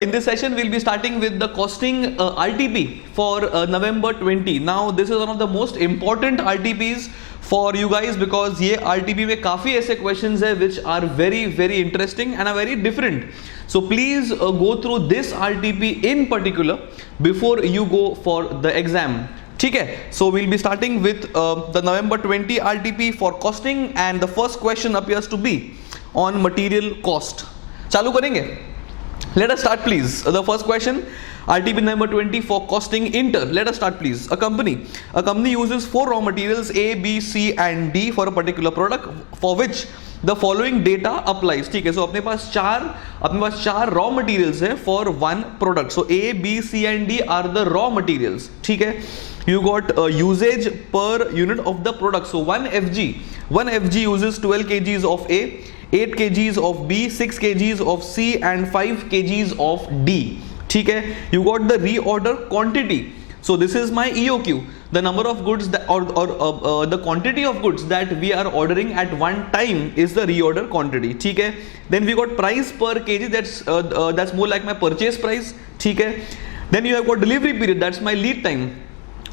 In this session, we'll be starting with the costing RTP for November 20. Now, this is one of the most important RTPs for you guys because ये RTP में काफ़ी ऐसे questions है which are very interesting and are very different. So please go through this RTP in particular before you go for the exam. ठीक है? So we'll be starting with the November 20 RTP for costing and the first question appears to be on material cost. चालू करेंगे? Let us start please. The first question, RTP number 20 for costing inter. Let us start please. A company uses 4 raw materials A, B, C and D for a particular product for which the following data applies. ठीक है, so अपने पास चार raw materials है for one product. So A, B, C and D are the raw materials. ठीक है, you got usage per unit of the product. So one FG uses 12 kgs of A, 8 kgs of B, 6 kgs of C and 5 kgs of D. ठीक है, you got the reorder quantity. So this is my EOQ, the number of goods that, or the quantity of goods that we are ordering at one time is the reorder quantity. ठीक है, then we got price per kg, that's more like my purchase price. ठीक है, then you have got delivery period, that's my lead time.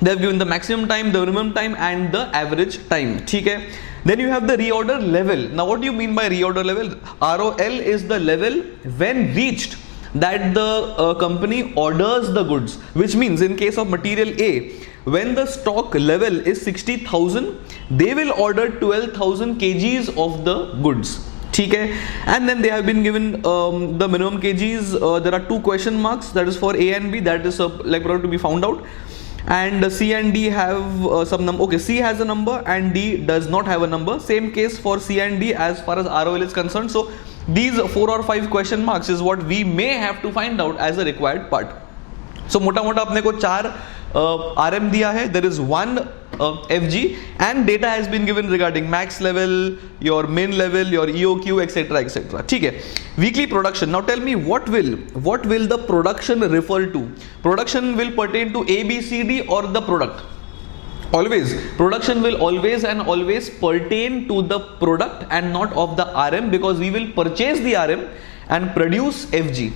They have given the maximum time, the minimum time and the average time. ठीक है, then you have the reorder level. Now what do you mean by reorder level? ROL is the level when reached that the company orders the goods, which means in case of material A, when the stock level is 60,000, they will order 12,000 kgs of the goods. ठीक है, and then they have been given the minimum kgs. There are 2 question marks, that is for A and B, that is like to be found out. And C and D have some number. Okay, C has a number and D does not have a number. Same case for C and D as far as ROL is concerned. So these 4 or 5 question marks is what we may have to find out as a required part. So मोटा मोटा अपने को 4 RM दिया है. There is 1 FG and data has been given regarding max level, your min level, your EOQ, etc. etc. ठीक है. Weekly production. Now tell me what will the production refer to? Production will pertain to A, B, C, D or the product. Always production will always pertain to the product and not of the RM because we will purchase the RM and produce FG.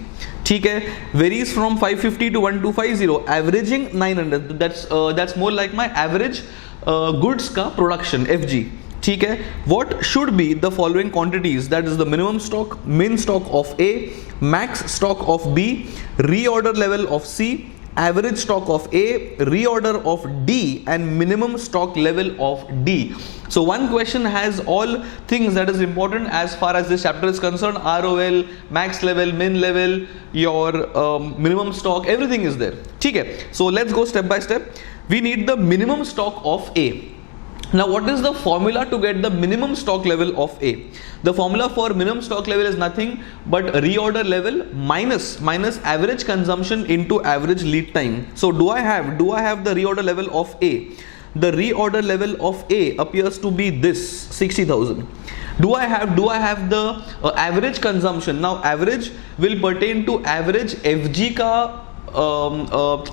ठीक है, varies from 550 to 1250, averaging 900. That's more like my average goods का production FG. ठीक है, what should be the following quantities? That is the minimum stock, min stock of A, max stock of B, reorder level of C, average stock of A, reorder of D and minimum stock level of D. So one question has all things that is important as far as this chapter is concerned. ROL, max level, min level, your minimum stock, everything is there. ठीक है, so let's go step by step. We need the minimum stock of A. Now what is the formula to get the minimum stock level of A? The formula for minimum stock level is nothing but reorder level minus average consumption into average lead time. So do I have the reorder level of A? The reorder level of A appears to be this 60,000. Do I have the average consumption? Now average will pertain to average FG ka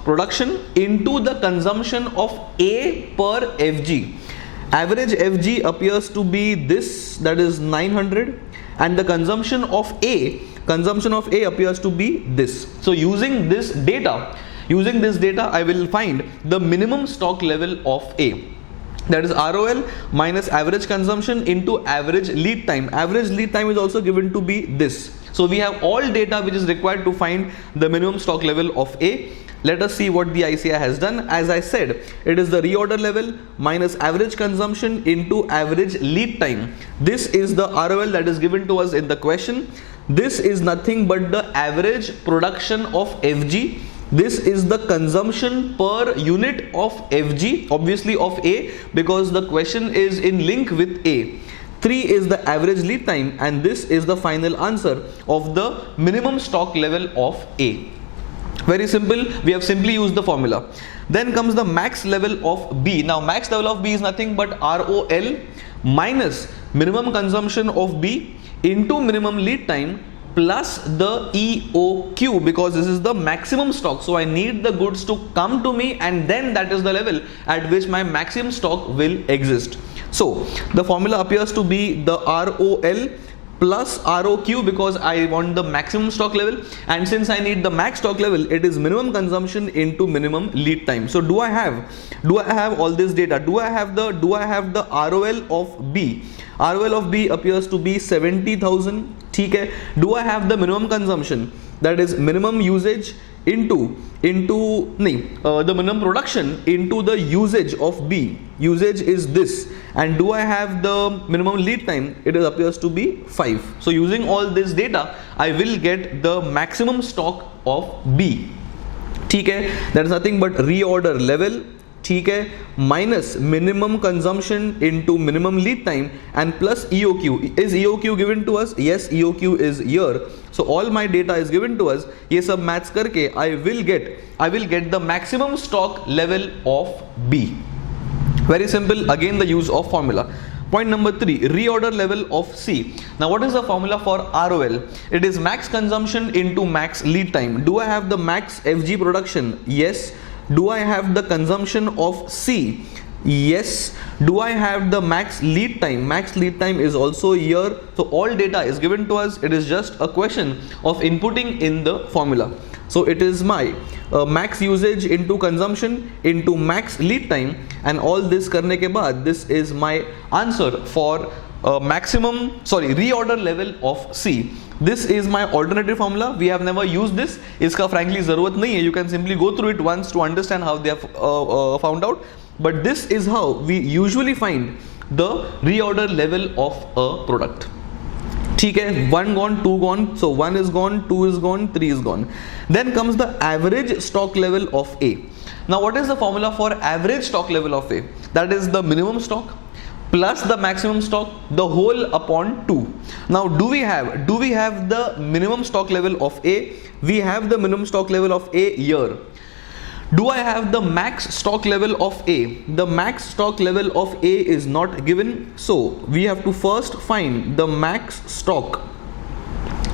production into the consumption of A per FG. Average FG appears to be this, that is 900, and the consumption of A appears to be this. So using this data I will find the minimum stock level of A. That is ROL minus average consumption into average lead time. Average lead time is also given to be this. So we have all data which is required to find the minimum stock level of A. Let us see what the ICI has done. As I said, it is the reorder level minus average consumption into average lead time. This is the ROL that is given to us in the question. This is nothing but the average production of FG. This is the consumption per unit of FG, obviously of A, because the question is in link with A. 3 is the average lead time and this is the final answer of the minimum stock level of A. Very simple, we have simply used the formula. Then comes the max level of B. Now max level of B is nothing but ROL minus minimum consumption of B into minimum lead time plus the EOQ, because this is the maximum stock. So I need the goods to come to me and then that is the level at which my maximum stock will exist. So the formula appears to be the ROL plus ROQ because I want the maximum stock level, and since I need the max stock level, it is minimum consumption into minimum lead time. So do I have all this data? Do I have the ROL of B? ROL of B appears to be 70,000. ठीक है. Do I have the minimum consumption, that is minimum usage into the minimum production into the usage of B? Usage is this, and do I have the minimum lead time? It appears to be 5. So using all this data, I will get the maximum stock of B. ठीक है. That is nothing but reorder level, ठीक है, minus minimum consumption into minimum lead time and plus EOQ. Is EOQ given to us? Yes, EOQ is here. So all my data is given to us. ये सब maths करके I will get the maximum stock level of B. Very simple. Again, the use of formula. Point number 3, reorder level of C. Now what is the formula for ROL? It is max consumption into max lead time. Do I have the max FG production? Yes. Do I have the consumption of C? Yes. Do I have the max lead time? Max lead time is also here. So all data is given to us. It is just a question of inputting in the formula. So it is my max usage into consumption into max lead time, and all this करने के बाद this is my answer for reorder level of C. This is my alternative formula. We have never used this. इसका frankly ज़रूरत नहीं है. You can simply go through it once to understand how they have found out. But this is how we usually find the reorder level of a product. ठीक है, 1 gone, 2 gone, so 1 is gone, 2 is gone, 3 is gone. Then comes the average stock level of A. Now what is the formula for average stock level of A? That is the minimum stock plus the maximum stock, the whole upon 2. Now do we have the minimum stock level of A? We have the minimum stock level of A here. Do I have the max stock level of A? The max stock level of A is not given, so we have to first find the max stock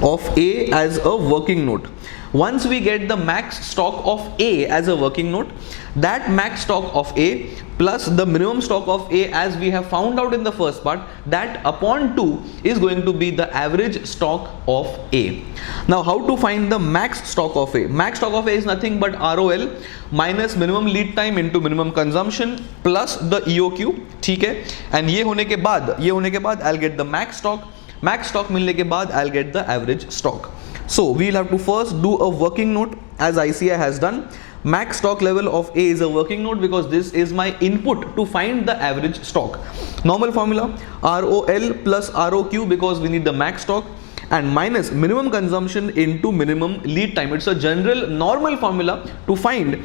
of A as a working note. Once we get the max stock of A as a working note, that max stock of A plus the minimum stock of A as we have found out in the first part, that upon 2 is going to be the average stock of A. Now how to find the max stock of A? Max stock of A is nothing but ROL minus minimum lead time into minimum consumption plus the EOQ, ठीक है, and ये होने के बाद I'll get the max stock. Max stock मिलने के बाद I'll get the average stock. So we'll have to first do a working note as ICI has done. Max stock level of A is a working note because this is my input to find the average stock. Normal formula ROL plus ROQ because we need the max stock, and minus minimum consumption into minimum lead time. It's a general normal formula to find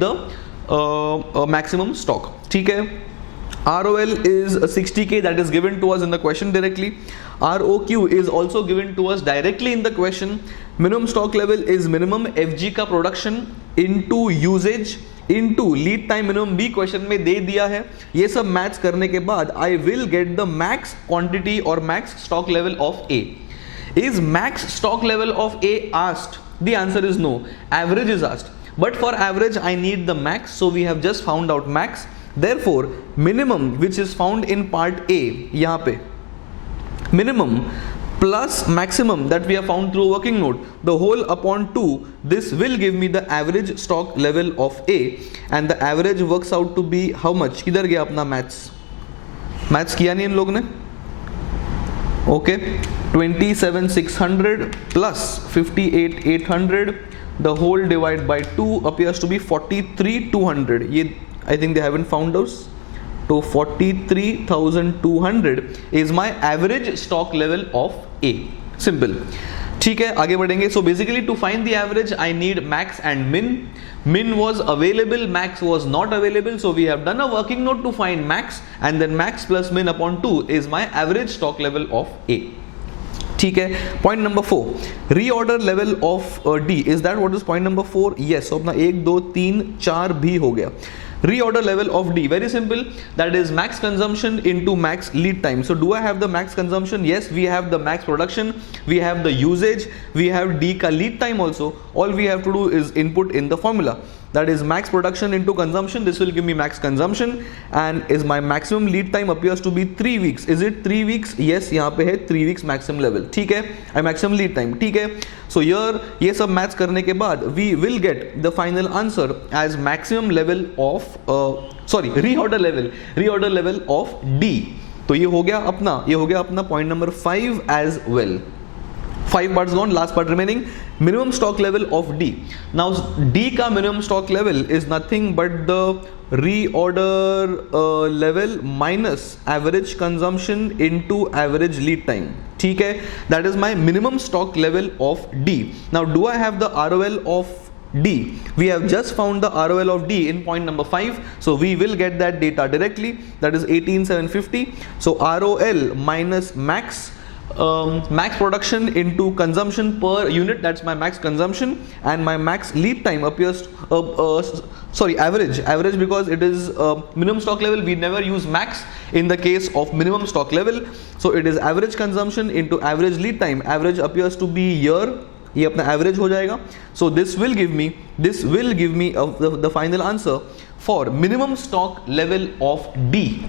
the maximum stock. ठीक है. ROL is 60k, that is given to us in the question directly. ROQ is also given to us directly in the question. Minimum stock level is minimum FG का production into usage into lead time minimum B question में दे दिया है. ये सब match करने के बाद I will get the max quantity or max stock level of A. Is max stock level of A asked? The answer is no. Average is asked. But for average I need the max, so we have just found out max. Therefore minimum which is found in part A, यहाँ पे minimum plus maximum that we have found through working note, the whole upon 2, this will give me the average stock level of A, and the average works out to be how much? किधर गया अपना maths किया नहीं इन लोग ने? Okay, 27,600 plus 58,800, the whole divided by 2 appears to be 43,200. ये I think they haven't found those. So 43,200 is my average stock level of A. Simple. ठीक है, आगे बढ़ेंगे. So basically to find the average I need max and min. Min was available, max was not available. So we have done a working note to find max, and then max plus min upon 2 is my average stock level of A. ठीक है. Point number 4, reorder level of D. Is that what is point number 4? Yes. So अपना 1 2 3 4 भी हो गया. Reorder level of D, very simple, that is max consumption into max lead time. So do I have the max consumption? Yes, we have the max production, we have the usage, we have D ka lead time also. All we have to do is input in the formula, that is max production into consumption. This will give me max consumption, and is my maximum lead time appears to be 3 weeks. Is it 3 weeks? Yes, यहाँ पे है 3 weeks maximum level, ठीक है, maximum lead time, ठीक है. So here ये सब match करने के बाद we will get the final answer as maximum level of reorder level of D. तो ये हो गया अपना point number 5 as well. 5 parts gone, last part remaining, minimum stock level of D. Now D का minimum stock level is nothing but the reorder level minus average consumption into average lead time, ठीक है, that is my minimum stock level of D. Now do I have the ROL of D? We have just found the ROL of D in point number 5, so we will get that data directly, that is 18,750. So ROL minus max production into consumption per unit, that's my max consumption, and my max lead time appears average because it is minimum stock level. We never use max in the case of minimum stock level, so it is average consumption into average lead time. Average appears to be year, ये अपना average हो जाएगा. So this will give me the final answer for minimum stock level of D.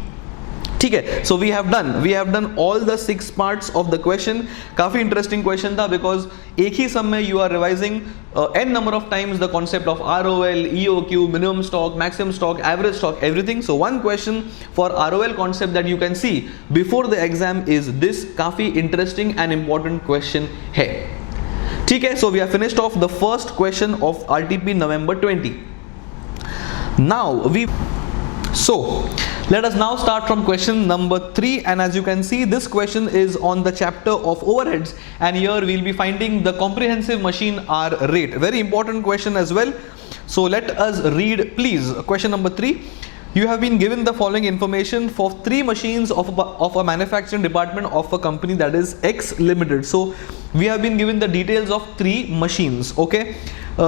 ठीक है, so we have done all the 6 parts of the question. काफी interesting question था because एक ही समय you are revising n number of times the concept of ROL, EOQ, minimum stock, maximum stock, average stock, everything. So one question for ROL concept that you can see before the exam is this. काफी interesting and important question है, ठीक है. So we have finished off the first question of RTP November 20. So let us now start from question number 3, and as you can see, this question is on the chapter of overheads, and here we will be finding the comprehensive machine hour rate. Very important question as well. So let us read please question number 3. You have been given the following information for 3 machines of a manufacturing department of a company, that is X Limited. So we have been given the details of 3 machines, okay.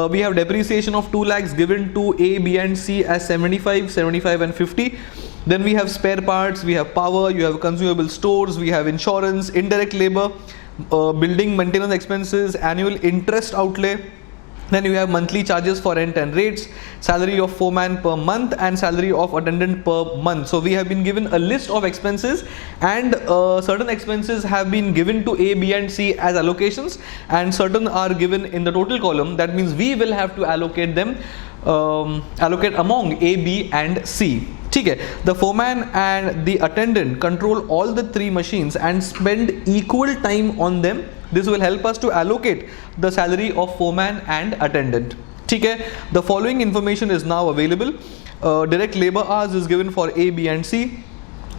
We have depreciation of 2 lakhs given to A, B and C as 75, 75 and 50. Then we have spare parts, we have power, you have consumable stores, we have insurance, indirect labor, building maintenance expenses, annual interest outlay. Then you have monthly charges for rent and rates, salary of foreman per month and salary of attendant per month. So we have been given a list of expenses, and certain expenses have been given to A, B and C as allocations, and certain are given in the total column. That means we will have to allocate them, allocate among A, B and C. ठीक है, the foreman and the attendant control all the 3 machines and spend equal time on them. This will help us to allocate the salary of foreman and attendant. ठीक है, the following information is now available. Direct labor hours is given for A, B and C.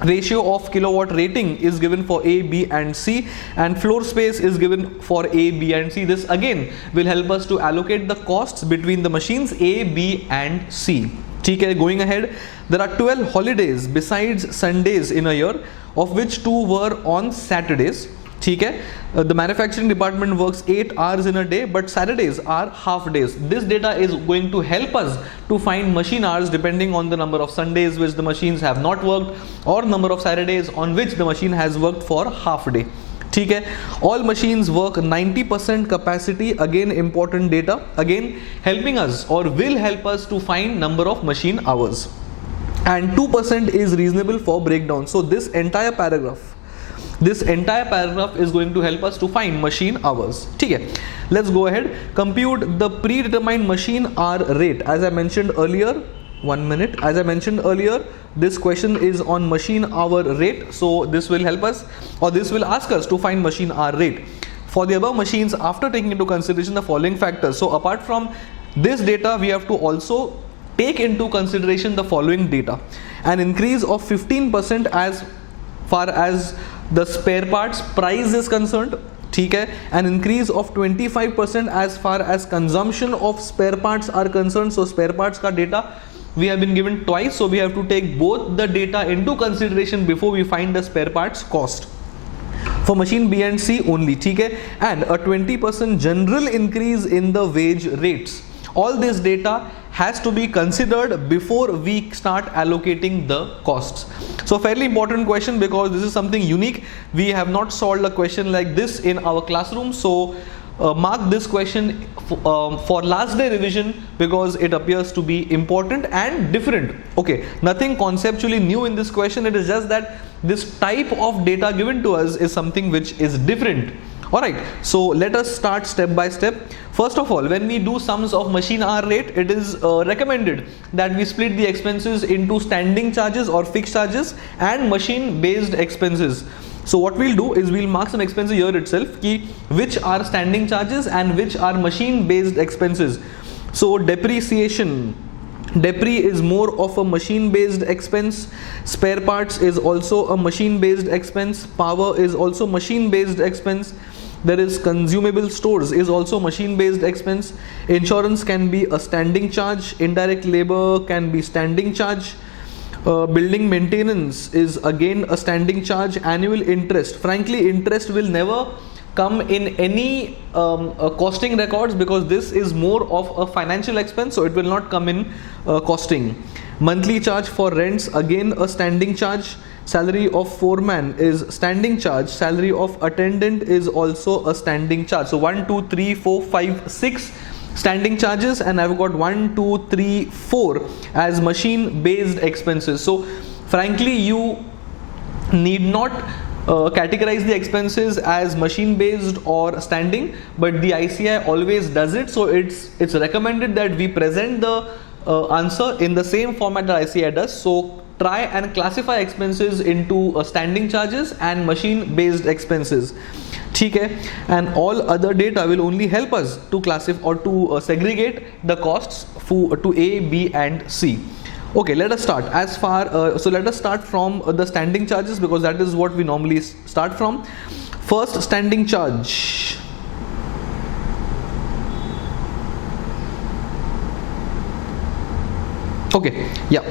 Ratio of kilowatt rating is given for A, B and C, and floor space is given for A, B and C. This again will help us to allocate the costs between the machines A, B and C. ठीक है, going ahead, there are 12 holidays besides Sundays in a year, of which 2 were on Saturdays. ठीक है, the manufacturing department works 8 hours in a day, but Saturdays are half days. This data is going to help us to find machine hours depending on the number of Sundays which the machines have not worked, or number of Saturdays on which the machine has worked for half a day. ठीक है, all machines work 90% capacity. Again important data, again helping us or will help us to find number of machine hours, and 2% is reasonable for breakdown. So this entire paragraph is going to help us to find machine hours. ठीक है, let's go ahead. Compute the predetermined machine hour rate. As I mentioned earlier, 1 minute, as I mentioned earlier, this question is on machine hour rate. So this will help us, or this will ask us to find machine hour rate for the above machines after taking into consideration the following factors. So apart from this data, we have to also take into consideration the following data: an increase of 15% as far as the spare parts price is concerned. ठीक है, an increase of 25% as far as consumption of spare parts are concerned. So spare parts का data we have been given twice, so we have to take both the data into consideration before we find the spare parts cost for machine B and C only. ठीक है, and a 20% general increase in the wage rates All this data has to be considered before we start allocating the costs. So fairly important question, because this is something unique. We have not solved a question like this in our classroom. So mark this question for last day revision, because it appears to be important and different. Okay, nothing conceptually new in this question. It is just that this type of data given to us is something which is different. Alright, so let us start step by step. First of all, when we do sums of machine hour rate, it is recommended that we split the expenses into standing charges or fixed charges and machine based expenses. So what we'll do is we'll mark some expenses here itself, which are standing charges and which are machine based expenses. So depreciation, depre is more of a machine based expense. Spare parts is also a machine based expense. Power is also machine based expense. There is consumable stores is also machine based expense. Insurance can be a standing charge. Indirect labor can be standing charge. Building maintenance is again a standing charge. Annual interest, frankly interest will never come in any costing records, because this is more of a financial expense, so it will not come in costing. Monthly charge for rents, again a standing charge. Salary of foreman is standing charge. Salary of attendant is also a standing charge. So 1, 2, 3, 4, 5, 6 standing charges, and I've got 1, 2, 3, 4 as machine based expenses. So frankly, you need not categorize the expenses as machine based or standing, but the ICI always does it. So it's recommended that we present the answer in the same format that ICI does. So try and classify expenses into standing charges and machine based expenses. Okay, and all other data will only help us to classify or to segregate the costs to A, B and C. Okay, let us start. So let us start from the standing charges, because that is what we normally start from. First standing charge. Okay, yeah.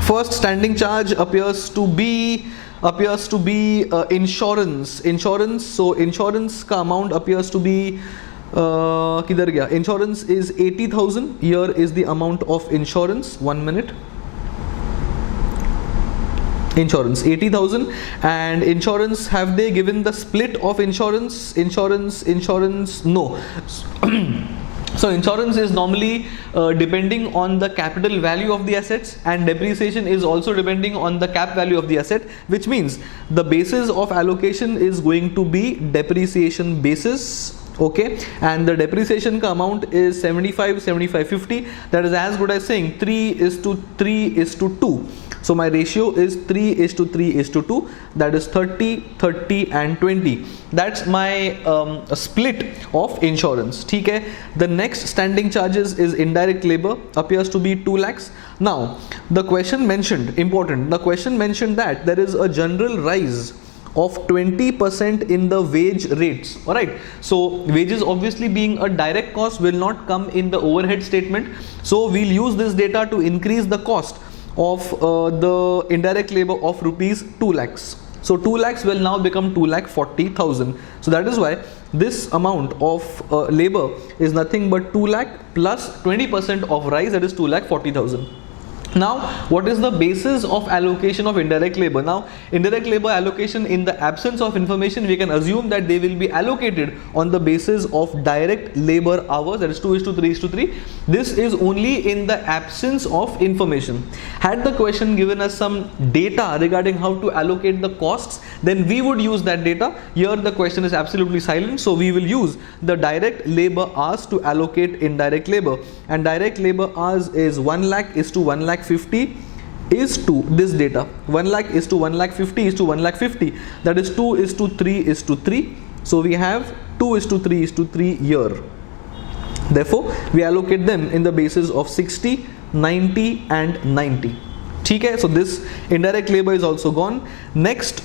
First standing charge appears to be insurance. So insurance का amount appears to be किधर गया? Insurance is 80,000. Here is the amount of insurance. 1 minute. Insurance 80,000. And insurance, have they given the split of insurance? No. So insurance is normally depending on the capital value of the assets, and depreciation is also depending on the cap value of the asset, which means the basis of allocation is going to be depreciation basis. Okay, and the depreciation amount is 75, 50. That is as good as saying 3:3:2. So my ratio is 3:3:2. That is 30, 30 and 20. That's my split of insurance. Okay. The next standing charges is indirect labor, appears to be 2 lakhs. Now the question mentioned, important, the question mentioned that there is a general rise of 20% in the wage rates. Alright, so wages obviously being a direct cost will not come in the overhead statement, so we'll use this data to increase the cost of the indirect labor of rupees 2 lakhs. So 2 lakhs will now become 2,40,000. So that is why this amount of labor is nothing but 2 lakh plus 20% of rise, that is 2,40,000. Now, what is the basis of allocation of indirect labor? Now, indirect labor allocation, in the absence of information, we can assume that they will be allocated on the basis of direct labor hours, that is 2:3:3. This is only in the absence of information. Had the question given us some data regarding how to allocate the costs, then we would use that data. Here the question is absolutely silent, so we will use the direct labor hours to allocate indirect labor. And direct labor hours is 1 lakh is to 1,50,000 is to this data. 1 lakh is to 1,50,000 is to 1,50,000. That is 2:3:3. So we have 2:3:3 here. Therefore, we allocate them in the basis of 60, 90 and 90. Okay, so this indirect labor is also gone. Next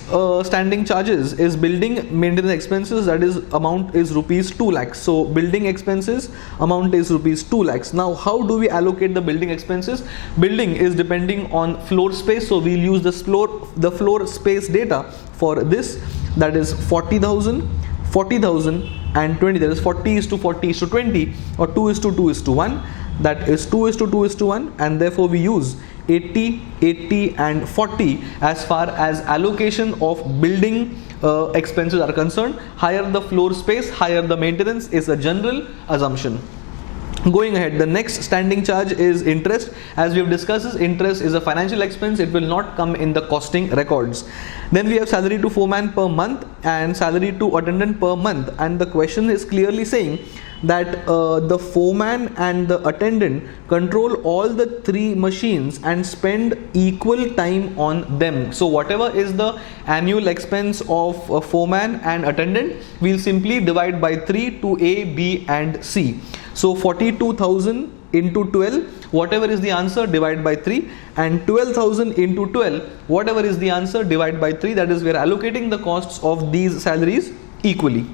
standing charges is building maintenance expenses, that is amount is rupees 2 lakhs. So building expenses amount is rupees 2 lakhs. Now how do we allocate the building expenses? Building is depending on floor space, so we'll use the floor space data for this, that is 40,000, 40,000 and 20. That is 40 is to 40 is to 20, or 2 is to 2 is to 1. That is 2 is to 2 is to 1, and therefore we use 80, 80 and 40 as far as allocation of building expenses are concerned. Higher the floor space, higher the maintenance is a general assumption. Going ahead, the next standing charge is interest. As we have discussed, interest is a financial expense. It will not come in the costing records. Then we have salary to foreman per month and salary to attendant per month, and the question is clearly saying that the foreman and the attendant control all the three machines and spend equal time on them. So whatever is the annual expense of a foreman and attendant, we'll simply divide by 3 to A, B and C. So 42,000 into 12, whatever is the answer, divide by 3, and 12,000 into 12, whatever is the answer, divide by 3. That is, we are allocating the costs of these salaries equally.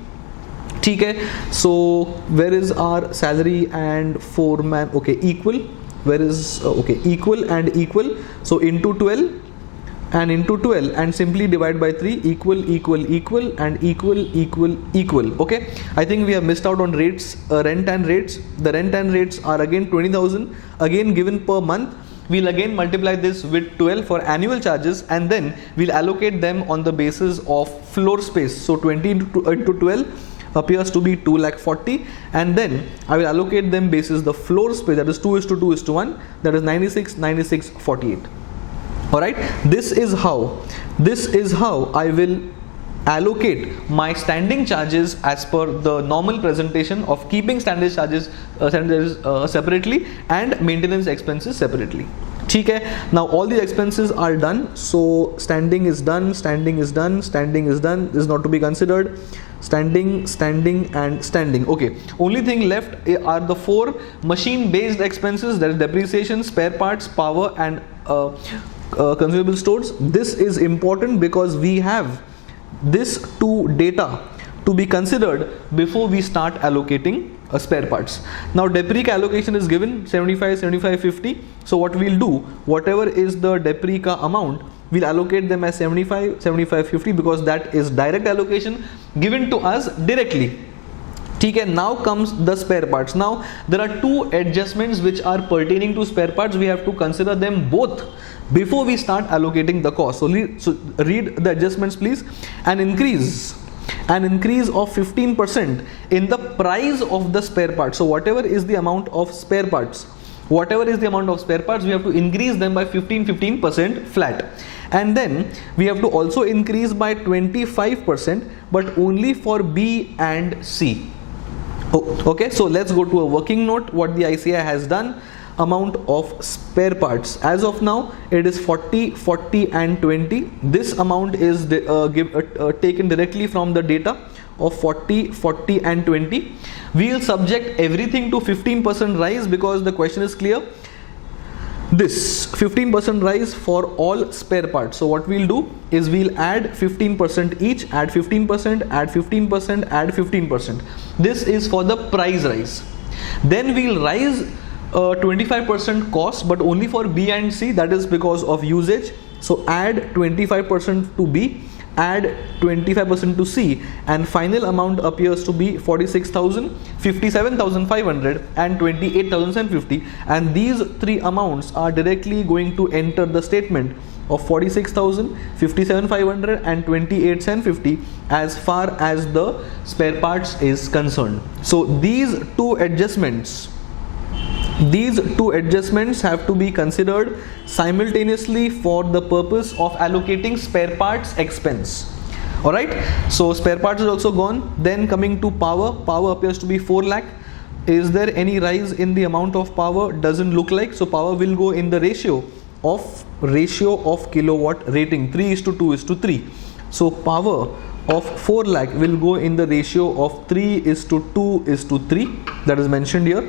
Okay, so where is our salary and foreman? Okay, equal. Where is okay, equal and equal. So into 12 and into 12 and simply divide by 3, equal, equal, equal and equal, equal, equal. Okay, I think we have missed out on rates, rent and rates. The rent and rates are again 20,000, again given per month. We'll again multiply this with 12 for annual charges, and then we'll allocate them on the basis of floor space. So 20 into 12 appears to be 2,40,000, and then I will allocate them basis the floor space, that is 2 is to 2 is to 1, that is 96, 96, 48. Alright, this is how I will allocate my standing charges as per the normal presentation of keeping standing charges separately and maintenance expenses separately. Okay, now all the expenses are done. So standing is done, standing is done, standing is done. This is not to be considered. Standing, standing and standing. Okay, only thing left are the 4 machine based expenses, that is depreciation, spare parts, power and consumable stores. This is important because we have this 2 data to be considered before we start allocating spare parts. Now depreciation allocation is given 75, 75, 50. So what we'll do, whatever is the depreciation amount, we'll allocate them as 75, 75, 50 because that is direct allocation given to us directly. Okay, now comes the spare parts. Now there are 2 adjustments which are pertaining to spare parts. We have to consider them both before we start allocating the cost. So read the adjustments please. An increase of 15% in the price of the spare parts. So whatever is the amount of spare parts, we have to increase them by 15% flat. And then we have to also increase by 25%, but only for B and C. Okay, so let's go to a working note. What the ICI has done, amount of spare parts as of now it is 40, 40 and 20. This amount is taken directly from the data of 40, 40 and 20. We'll subject everything to 15% rise because the question is clear. This 15% rise for all spare parts. So what we'll do is we'll add 15% each, add 15%, add 15%, add 15%. This is for the price rise. Then we'll rise 25% cost, but only for B and C, that is because of usage. So add 25% to B, add 25% to C, and final amount appears to be 46,000, 57,500 and 28,050, and these 3 amounts are directly going to enter the statement of 46,000, 57,500 and 28,750 as far as the spare parts is concerned. So these two adjustments have to be considered simultaneously for the purpose of allocating spare parts expense. Alright, so spare parts is also gone. Then coming to power appears to be 4 lakh. Is there any rise in the amount of power? Doesn't look like. So power will go in the ratio of kilowatt rating, 3:2:3. So power of 4 lakh will go in the ratio of 3:2:3, that is mentioned here.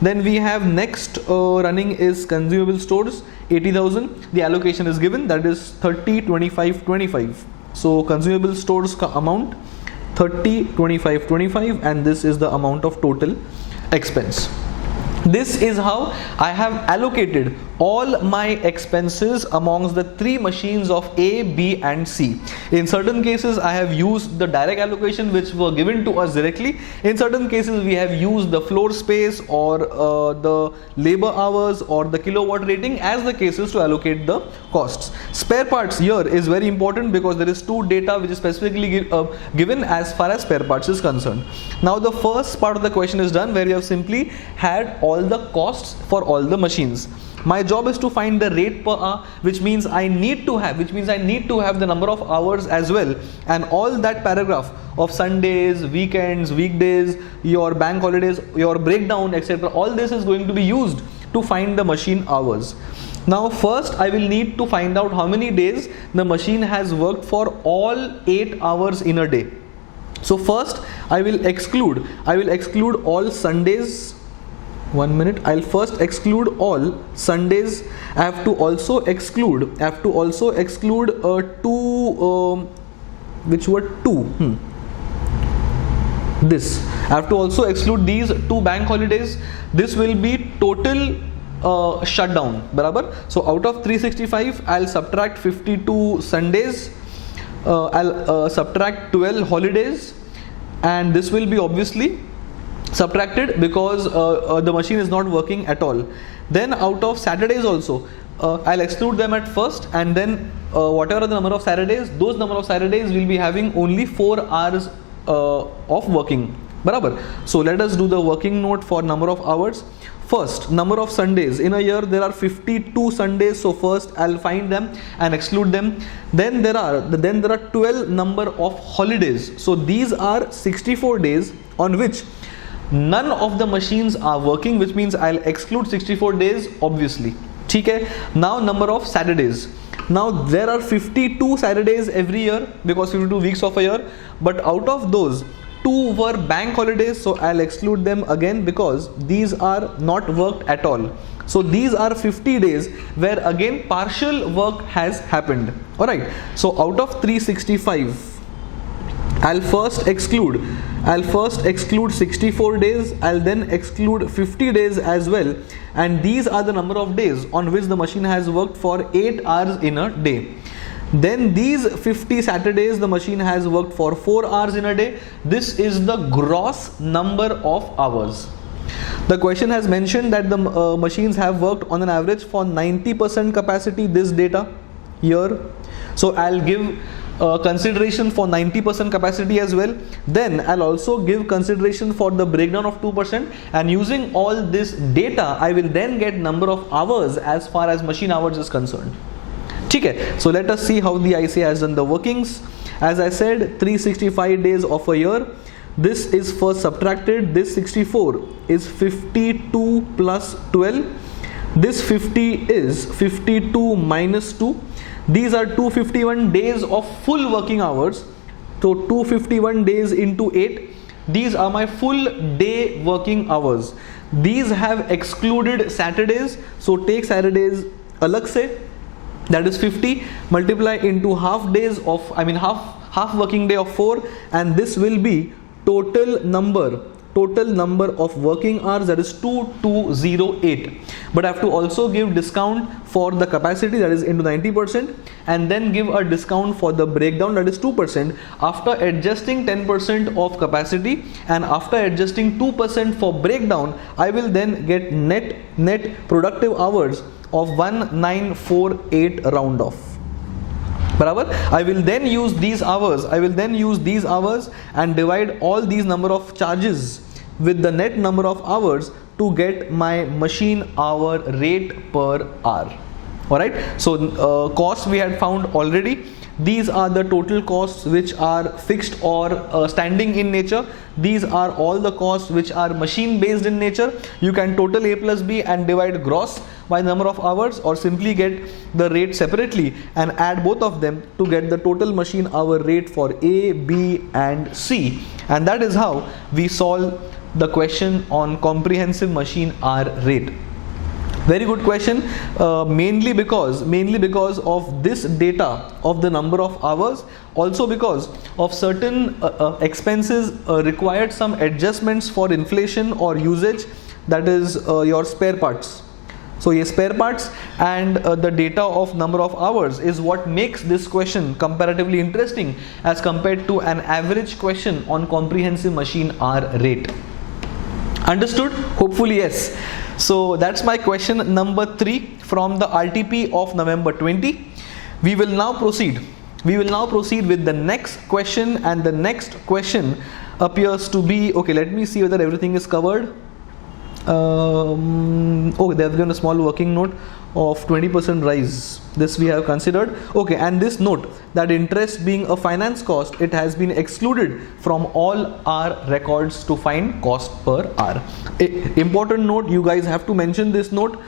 Then we have next running is consumable stores, 80,000. The allocation is given, that is 30, 25, 25. So consumable stores ka amount 30, 25, 25, and this is the amount of total expense. This is how I have allocated all my expenses amongst the three machines of A, B and C. In certain cases I have used the direct allocation which were given to us directly. In certain cases we have used the floor space or the labor hours or the kilowatt rating as the cases to allocate the costs. Spare parts here is very important because there is two data which is specifically given as far as spare parts is concerned. Now the first part of the question is done, where you have simply had all the costs for all the machines. My job is to find the rate per hour, which means I need to have the number of hours as well, and all that paragraph of Sundays, weekends, weekdays, your bank holidays, your breakdown, etc. All this is going to be used to find the machine hours. Now first I will need to find out how many days the machine has worked for all 8 hours in a day. So first I will exclude all Sundays. 1 minute. I'll first exclude all Sundays. I have to also exclude two which were two. This I have to also exclude these 2 bank holidays. This will be total shutdown, barabar. So out of 365 I'll subtract 52 Sundays, I'll subtract 12 holidays, and this will be obviously subtracted because the machine is not working at all. Then out of Saturdays also I'll exclude them at first, and then whatever the number of Saturdays, those number of Saturdays will be having only 4 hours of working, barabar. So let us do the working note for number of hours. First, number of Sundays. In a year there are 52 Sundays, so first I'll find them and exclude them. Then there are 12 number of holidays. So these are 64 days on which none of the machines are working, which means I'll exclude 64 days obviously. Okay. Now number of Saturdays. Now there are 52 Saturdays every year because 52 weeks of a year, but out of those 2 were bank holidays, so I'll exclude them again because these are not worked at all. So these are 50 days where again partial work has happened. Alright, so out of 365 I'll first exclude 64 days, I'll then exclude 50 days as well, and these are the number of days on which the machine has worked for 8 hours in a day. Then these 50 Saturdays the machine has worked for 4 hours in a day. This is the gross number of hours. The question has mentioned that the machines have worked on an average for 90% capacity, this data here. So I'll give consideration for 90% capacity as well. Then I'll also give consideration for the breakdown of 2%, and using all this data I will then get number of hours as far as machine hours is concerned. Okay, so let us see how the IC has done the workings. As I said, 365 days of a year. This is first subtracted. This 64 is 52 plus 12. This 50 is 52 minus 2. These are 251 days of full working hours. So 251 days into 8. These are my full day working hours. These have excluded Saturdays. So take Saturdays alag se. That is 50, multiply into half working day of 4, and this will be total number of working hours, that is 2208. But I have to also give discount for the capacity, that is into 90%, and then give a discount for the breakdown, that is 2%. After adjusting 10% of capacity and after adjusting 2% for breakdown, I will then get net productive hours of 1948 round off. Barabar. I will then use these hours and divide all these number of charges with the net number of hours to get my machine hour rate per hour. Alright, so costs we had found already. These are the total costs which are fixed or standing in nature. These are all the costs which are machine based in nature. You can total A plus B and divide gross by number of hours, or simply get the rate separately and add both of them to get the total machine hour rate for A, B and C. And that is how we solve the question on comprehensive machine hour rate. Very good question, mainly because of this data of the number of hours, also because of certain expenses required some adjustments for inflation or usage, that is your spare parts. So ये spare parts and the data of number of hours is what makes this question comparatively interesting as compared to an average question on comprehensive machine hour rate. Understood? Hopefully yes. So that's my question number 3 from the RTP of November 20. We will now proceed with the next question, and the next question appears to be, okay, let me see whether everything is covered. Oh, they have given a small working note of 20% rise. This we have considered. Okay, and this note that interest being a finance cost, it has been excluded from all our records to find cost per hour. Important note, you guys have to mention this note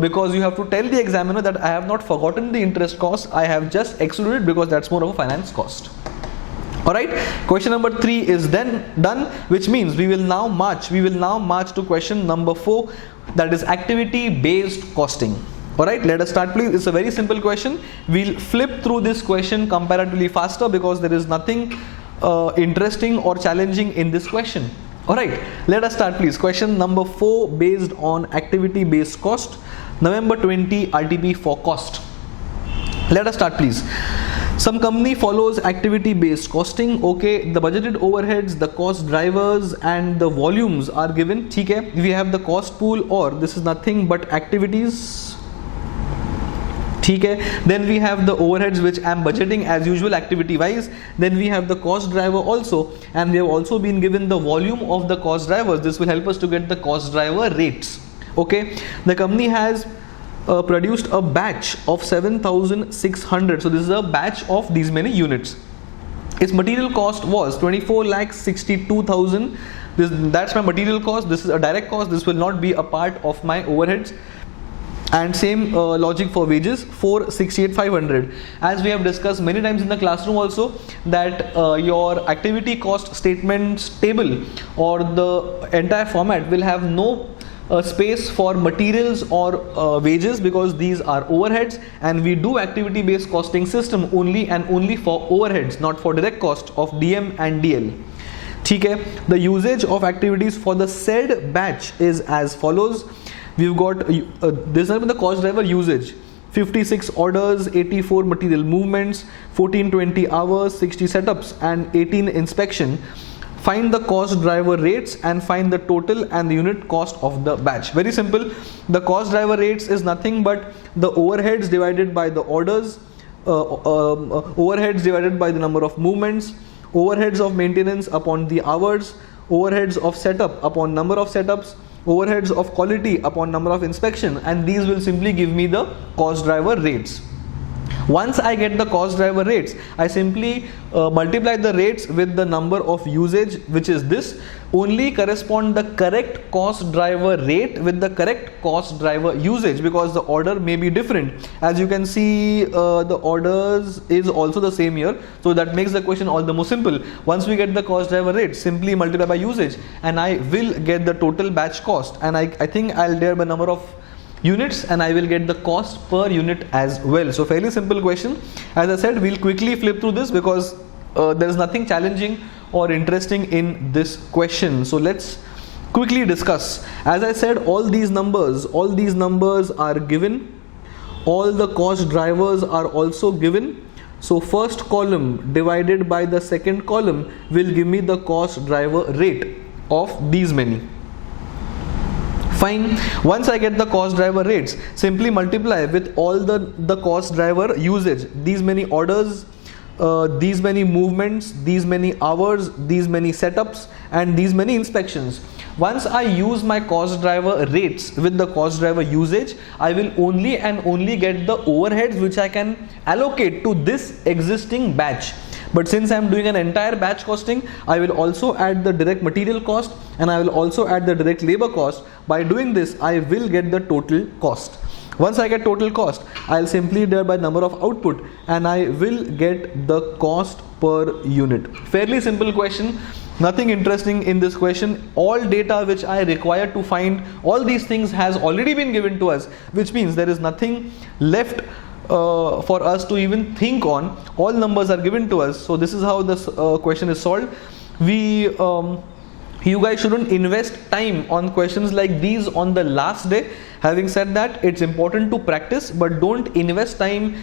because you have to tell the examiner that I have not forgotten the interest cost, I have just excluded because that's more of a finance cost. Alright, question number 3 is then done, which means we will now march to question number 4, that is activity based costing. Alright, let us start please. It's a very simple question. We'll flip through this question comparatively faster because there is nothing interesting or challenging in this question. Alright, let us start please. Question number 4 based on activity based cost, November 20 RTP for cost. Let us start please. Some company follows activity based costing. Okay, the budgeted overheads, the cost drivers and the volumes are given. Okay, we have the cost pool, or this is nothing but activities. Okay, then we have the overheads which I am budgeting as usual activity wise. Then we have the cost driver also, and we have also been given the volume of the cost drivers. This will help us to get the cost driver rates. Okay, the company has produced a batch of 7,600. So this is a batch of these many units. Its material cost was 24,62,000. That's my material cost. This is a direct cost. This will not be a part of my overheads. And same logic for wages, 468,500. As we have discussed many times in the classroom also, that your activity cost statements table or the entire format will have no space for materials or wages, because these are overheads, and we do activity based costing system only and only for overheads, not for direct cost of DM and DL. Okay, the usage of activities for the said batch is as follows. We've got this is the cost driver usage: 56 orders, 84 material movements, 1420 hours, 60 setups and 18 inspection. Find the cost driver rates and find the total and the unit cost of the batch. Very simple. The cost driver rates is nothing but the overheads divided by the orders, overheads divided by the number of movements, overheads of maintenance upon the hours, overheads of setup upon number of setups, overheads of quality upon number of inspection, and these will simply give me the cost driver rates. Once I get the cost driver rates, I simply multiply the rates with the number of usage, which is this. Only correspond the correct cost driver rate with the correct cost driver usage, because the order may be different. As you can see, the orders is also the same here, so that makes the question all the more simple. Once we get the cost driver rate, simply multiply by usage and I will get the total batch cost, and I think I'll divide by number of units and I will get the cost per unit as well. So fairly simple question. As I said, we'll quickly flip through this because there is nothing challenging or interesting in this question. So let's quickly discuss. As I said, all these numbers are given. All the cost drivers are also given. So first column divided by the second column will give me the cost driver rate of these many. Fine. Once I get the cost driver rates, simply multiply with all the cost driver usage. These many orders, these many movements, these many hours, these many setups and these many inspections. Once I use my cost driver rates with the cost driver usage, I will only and only get the overheads which I can allocate to this existing batch. But since I am doing an entire batch costing, I will also add the direct material cost and I will also add the direct labor cost. By doing this, I will get the total cost. Once I get total cost, I'll simply divide by number of output and I will get the cost per unit. Fairly simple question. Nothing interesting in this question. All data which I require to find all these things has already been given to us, which means there is nothing left for us to even think on. All numbers are given to us. So this is how this question is solved. We you guys shouldn't invest time on questions like these on the last day. Having said that, it's important to practice, but don't invest time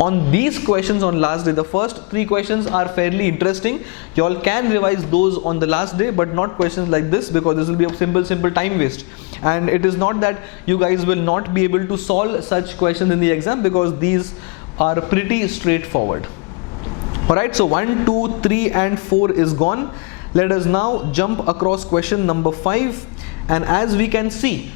on these questions on last day. The first 3 questions are fairly interesting. You all can revise those on the last day, but not questions like this, because this will be a simple time waste. And it is not that you guys will not be able to solve such questions in the exam, because these are pretty straightforward. Alright, so 1, 2, 3 and 4 is gone. Let us now jump across question number 5. And as we can see,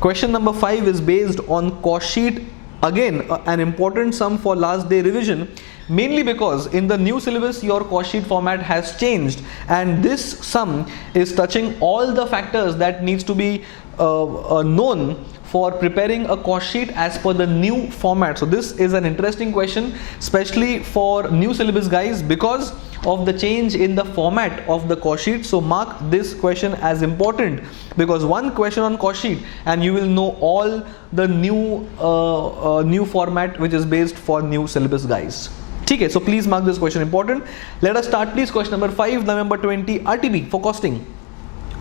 question number 5 is based on cost sheet. Again, an important sum for last day revision, mainly because in the new syllabus your cost sheet format has changed, and this sum is touching all the factors that needs to be known for preparing a cost sheet as per the new format. So this is an interesting question, especially for new syllabus guys, because of the change in the format of the cost sheet. So mark this question as important, because one question on cost sheet and you will know all the new format which is based for new syllabus guys. Okay, so please mark this question important. Let us start please. Question number 5, November 20, RTP for costing.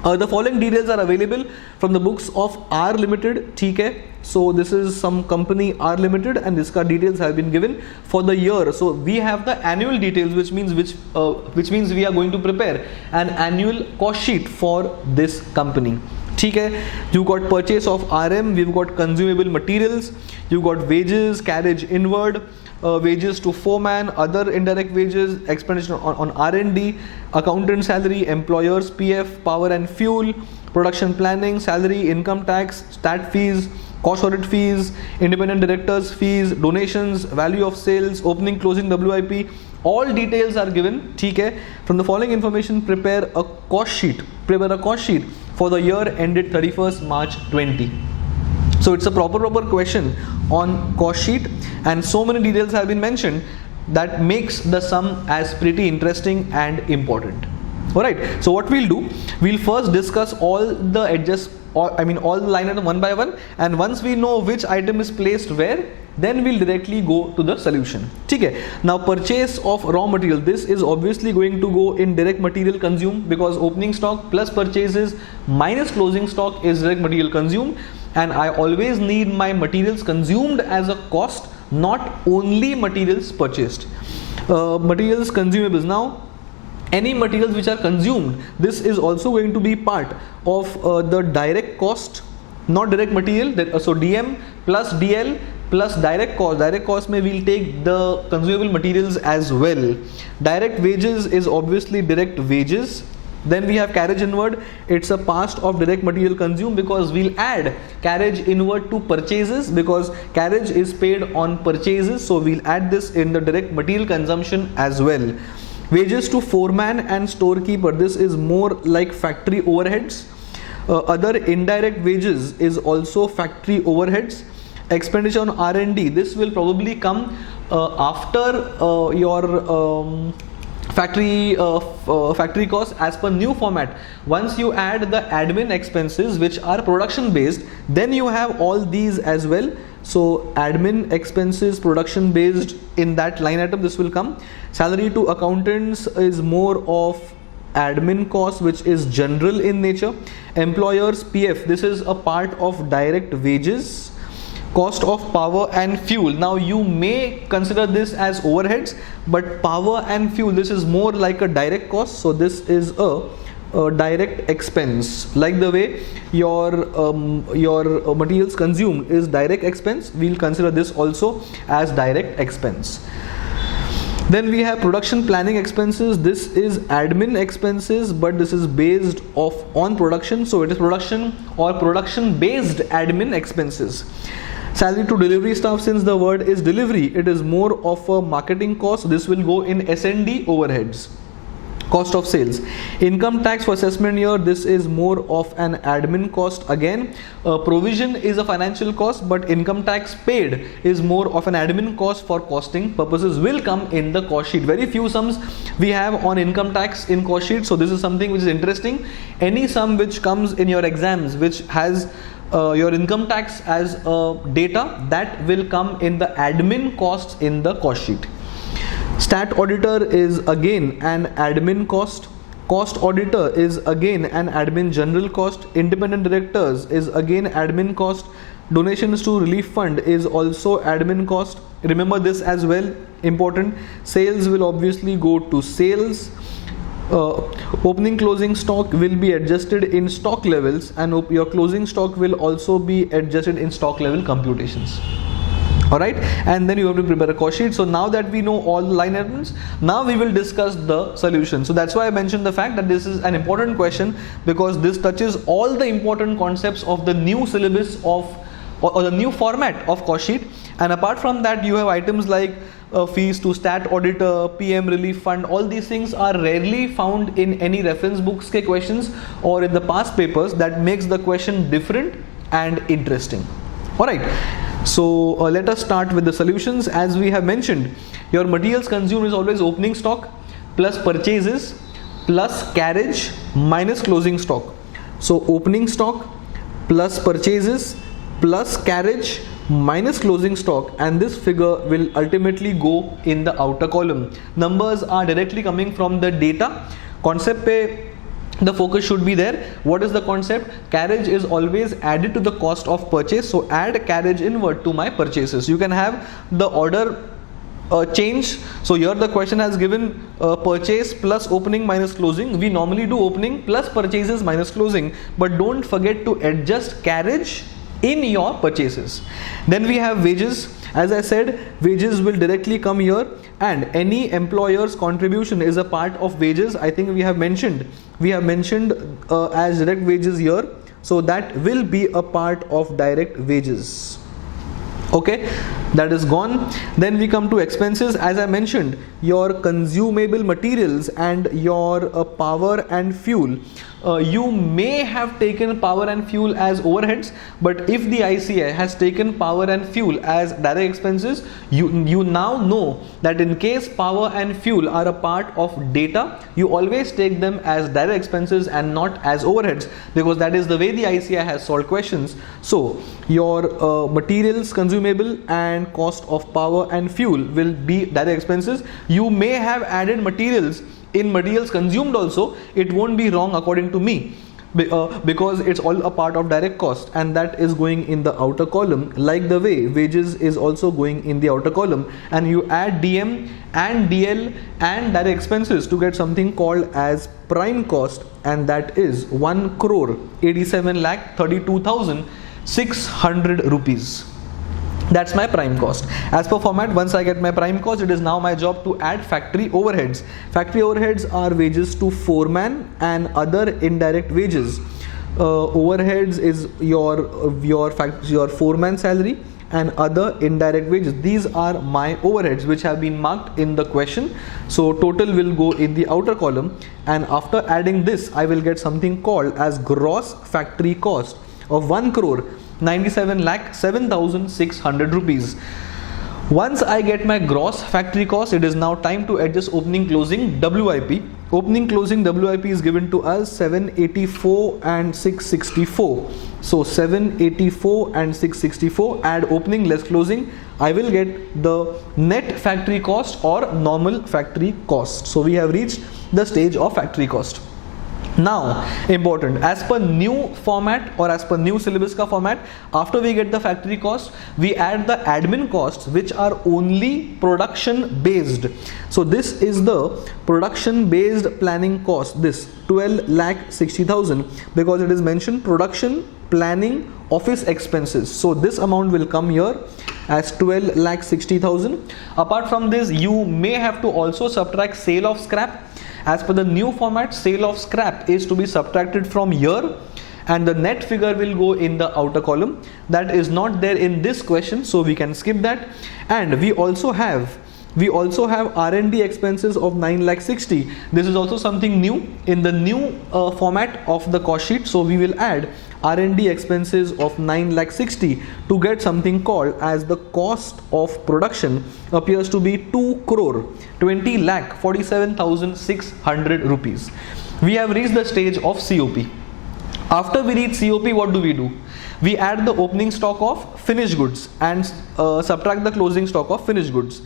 The following details are available from the books of R Limited. Okay, so this is some company R Limited, and this details have been given for the year. So we have the annual details, which means we are going to prepare an annual cost sheet for this company. Okay, you got purchase of RM, we've got consumable materials, you got wages, carriage inward, wages to foreman, other indirect wages, expenditure on R&D, accountant salary, employers PF, power and fuel, production planning, salary, income tax, stat fees, cost audit fees, independent directors fees, donations, value of sales, opening closing WIP. All details are given. Okay, from the following information prepare a cost sheet for the year ended 31st March 20. So it's a proper question on cost sheet, and so many details have been mentioned that makes the sum as pretty interesting and important. Alright, so what we'll do, we'll first discuss all the all the line item one by one, and once we know which item is placed where, then we'll directly go to the solution. Okay, now purchase of raw material, this is obviously going to go in direct material consumed, because opening stock plus purchases minus closing stock is direct material consumed, and I always need my materials consumed as a cost, not only materials purchased. Materials consumables, now any materials which are consumed, this is also going to be part of the direct cost, not direct material. So DM plus DL plus direct cost may we'll take the consumable materials as well. Direct wages is obviously direct wages. Then we have carriage inward, it's a past of direct material consumed, because we'll add carriage inward to purchases, because carriage is paid on purchases, so we'll add this in the direct material consumption as well. Wages to foreman and storekeeper, this is more like factory overheads. Other indirect wages is also factory overheads. Expenditure on R&D, this will probably come after your factory cost as per new format. Once you add the admin expenses which are production based, then you have all these as well. So admin expenses production based, in that line item this will come. Salary to accountants is more of admin cost, which is general in nature. Employers PF, this is a part of direct wages. Cost of power and fuel, now you may consider this as overheads, but power and fuel, this is more like a direct cost, so this is a direct expense. Like the way your materials consumed is direct expense, we'll consider this also as direct expense. Then we have production planning expenses, this is admin expenses, but this is based on production, so it is production or production based admin expenses. Salary to delivery staff, since the word is delivery, it is more of a marketing cost, this will go in S&D overheads. Cost of sales. Income tax for assessment year, this is more of an admin cost again. Provision is a financial cost, but income tax paid is more of an admin cost for costing purposes, will come in the cost sheet. Very few sums we have on income tax in cost sheet, so this is something which is interesting. Any sum which comes in your exams which has your income tax as data, that will come in the admin costs in the cost sheet. Stat auditor is again an admin cost. Cost auditor is again an admin general cost. Independent directors is again admin cost. Donations to relief fund is also admin cost. Remember this as well, important. Sales will obviously go to sales. Opening closing stock will be adjusted in stock levels, and your closing stock will also be adjusted in stock level computations. Alright, and then you have to prepare a cost sheet. So now that we know all the line items, now we will discuss the solution. So that's why I mentioned the fact that this is an important question, because this touches all the important concepts of the new syllabus of or the new format of cost sheet. And apart from that, you have items like fees to stat auditor, PM relief fund. All these things are rarely found in any reference books ke questions or in the past papers. That makes the question different and interesting. Alright, so let us start with the solutions. As we have mentioned, your materials consumed is always opening stock plus purchases plus carriage minus closing stock. So opening stock plus purchases plus carriage minus closing stock, and this figure will ultimately go in the outer column. Numbers are directly coming from the data. Concept pe the focus should be there. What is the concept? Carriage is always added to the cost of purchase, so add carriage inward to my purchases. You can have the order change. So here the question has given purchase plus opening minus closing. We normally do opening plus purchases minus closing, but don't forget to adjust carriage in your purchases. Then we have wages. As I said, wages will directly come here, and any employer's contribution is a part of wages. I think we have mentioned as direct wages here, so that will be a part of direct wages. Okay, that is gone. Then we come to expenses. As I mentioned, your consumable materials and your power and fuel. You may have taken power and fuel as overheads, but if the ICI has taken power and fuel as direct expenses, you now know that in case power and fuel are a part of data, you always take them as direct expenses and not as overheads, because that is the way the ICI has solved questions. So your materials consumable and cost of power and fuel will be direct expenses. You may have added materials in materials consumed also. It won't be wrong according to me, because it's all a part of direct cost, and that is going in the outer column, like the way wages is also going in the outer column. And you add DM and DL and direct expenses to get something called as prime cost, and that is 1,87,32,600 rupees. That's my prime cost. As per format, once I get my prime cost, it is now my job to add factory overheads. Factory overheads are wages to foreman and other indirect wages. Overheads is your foreman salary and other indirect wages. These are my overheads which have been marked in the question. So total will go in the outer column, and after adding this, I will get something called as gross factory cost of 1,97,07,600 rupees. Once I get my gross factory cost, it is now time to adjust opening closing WIP. Opening closing WIP is given to us 784 and 664. So 784 and 664, add opening less closing, I will get the net factory cost or normal factory cost. So we have reached the stage of factory cost. Now, important, as per new format or as per new syllabus ka format, after we get the factory cost, we add the admin costs which are only production based. So this is the production based planning cost, this 12,60,000, because it is mentioned production planning office expenses. So this amount will come here as 12,60,000. Apart from this, you may have to also subtract sale of scrap. As per the new format, sale of scrap is to be subtracted from here, and the net figure will go in the outer column. That is not there in this question, so we can skip that. And we also have R&D expenses of 9,60,000. This is also something new in the new format of the cost sheet. So we will add R&D expenses of 9,60,000 to get something called as the cost of production, appears to be 2,20,47,600 rupees. We have reached the stage of COP. After we reach COP, what do? We add the opening stock of finished goods and subtract the closing stock of finished goods.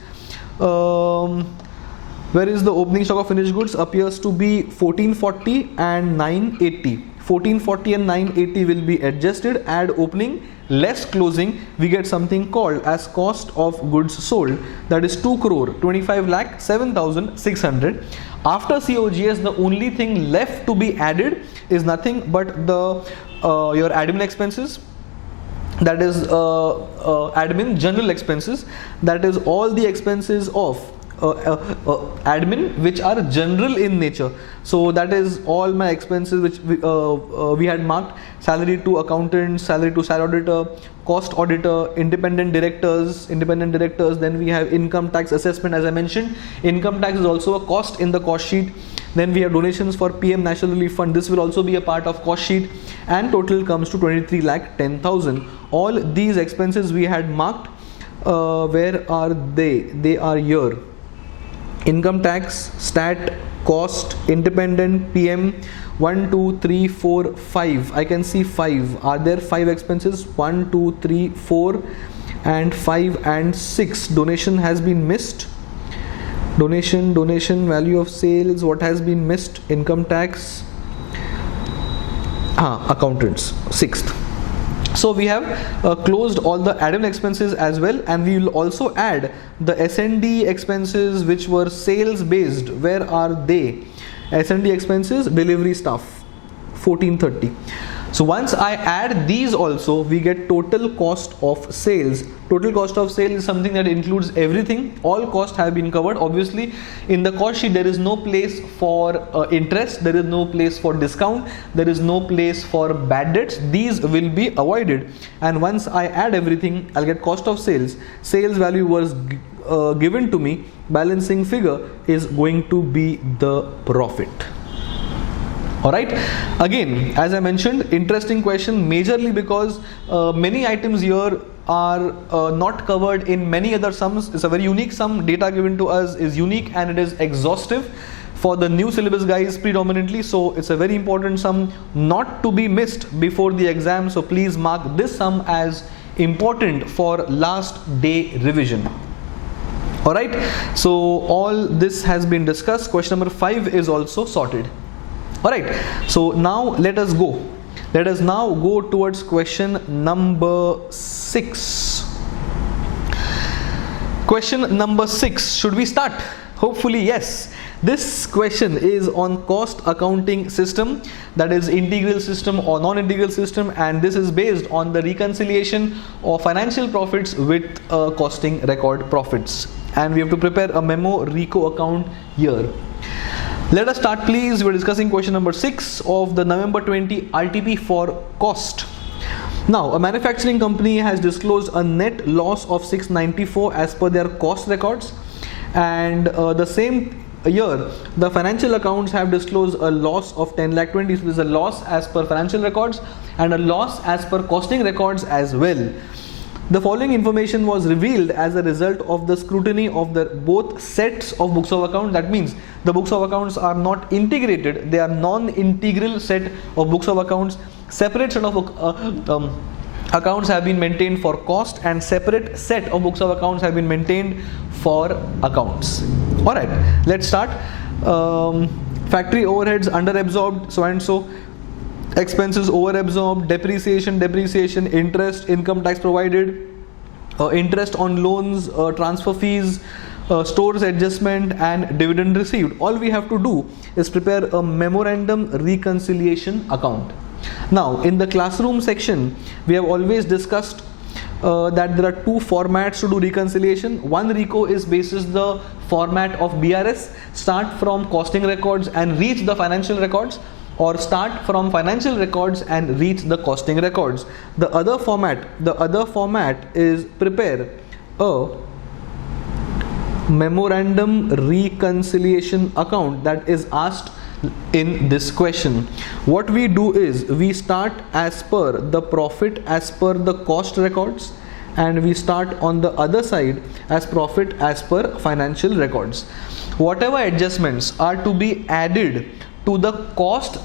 Where is the opening stock of finished goods? Appears to be 1440 and 980. 1440 and 980 will be adjusted. Add opening less closing, we get something called as cost of goods sold, that is 2 crore 25 lakh 7,600. After COGS, the only thing left to be added is nothing but the your admin expenses, that is admin general expenses, that is all the expenses of admin which are general in nature. So that is all my expenses which we had marked: salary to accountant, salary to salary auditor, cost auditor, independent directors. Then we have income tax assessment. As I mentioned, income tax is also a cost in the cost sheet. Then we have donations for PM National Relief Fund. This will also be a part of cost sheet, and total comes to 23 lakh 10,000. All these expenses we had marked. Where are they? They are here. Income tax, stat, cost, independent, PM, 1, 2, 3, 4, 5. I can see 5. Are there 5 expenses? 1, 2, 3, 4 and 5 and 6. Donation has been missed. Donation, value of sales, what has been missed? Income tax, accountants, 6th. So we have closed all the admin expenses as well, and we will also add the S&D expenses which were sales based. Where are they? S&D expenses, delivery staff, 1430. So once I add these also, we get total cost of sales. Total cost of sale is something that includes everything. All costs have been covered. Obviously, in the cost sheet, there is no place for interest, there is no place for discount, there is no place for bad debts. These will be avoided. And once I add everything, I'll get cost of sales. Sales value was given to me. Balancing figure is going to be the profit. Alright, again, as I mentioned, interesting question, majorly because many items here are not covered in many other sums. It's a very unique sum. Data given to us is unique and it is exhaustive for the new syllabus guys predominantly. So it's a very important sum not to be missed before the exam. So please mark this sum as important for last day revision. Alright, so all this has been discussed. Question number 5 is also sorted. Alright, so now let us go. Let us now go towards question number 6. Question number 6. Should we start? Hopefully yes. This question is on cost accounting system, that is integral system or non-integral system, and this is based on the reconciliation of financial profits with costing record profits. And we have to prepare a memo RECO account here. Let us start please. We are discussing question number 6 of the November 20 RTP for cost. Now, a manufacturing company has disclosed a net loss of 694 as per their cost records, and the same year the financial accounts have disclosed a loss of 10 lakh 20. So there is a loss as per financial records and a loss as per costing records as well. The following information was revealed as a result of the scrutiny of the both sets of books of accounts. That means the books of accounts are not integrated, they are non-integral set of books of accounts. Separate set of accounts have been maintained for cost, and separate set of books of accounts have been maintained for accounts. Alright, let's start. Factory overheads under absorbed, so and so. Expenses over absorbed, depreciation, interest, income tax provided, interest on loans, transfer fees, stores adjustment and dividend received. All we have to do is prepare a memorandum reconciliation account. Now in the classroom section, we have always discussed that there are 2 formats to do reconciliation. One RECO is basis the format of BRS, start from costing records and reach the financial records, or start from financial records and reach the costing records. The other format is prepare a memorandum reconciliation account that is asked in this question. What we do is we start as per the profit as per the cost records, and we start on the other side as profit as per financial records. Whatever adjustments are to be added to the cost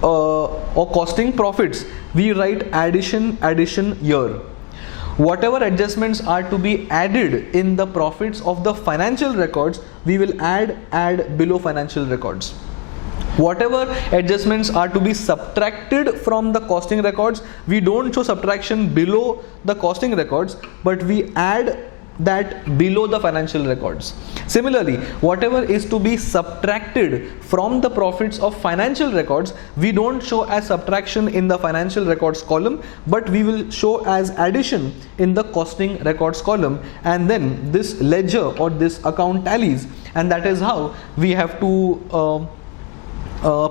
or costing profits, we write addition here. whatever adjustments are to be added in the profits of the financial records, we will add below financial records. Whatever adjustments are to be subtracted from the costing records, we don't show subtraction below the costing records, but we add that below the financial records. Similarly, whatever is to be subtracted from the profits of financial records, we don't show as subtraction in the financial records column, but we will show as addition in the costing records column, and then this ledger or this account tallies, and that is how we have to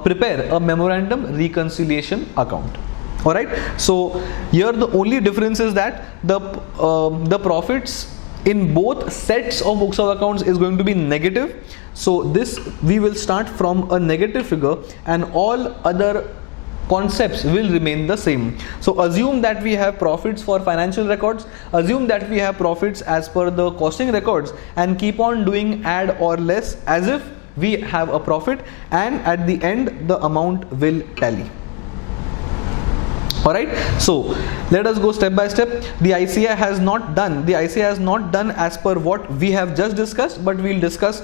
prepare a memorandum reconciliation account. Alright, so here the only difference is that the profits in both sets of books of accounts is going to be negative. So this we will start from a negative figure, and all other concepts will remain the same. So assume that we have profits for financial records, assume that we have profits as per the costing records, and keep on doing add or less as if we have a profit, and at the end the amount will tally. Alright, so let us go step by step. The ICA has not done as per what we have just discussed, but we will discuss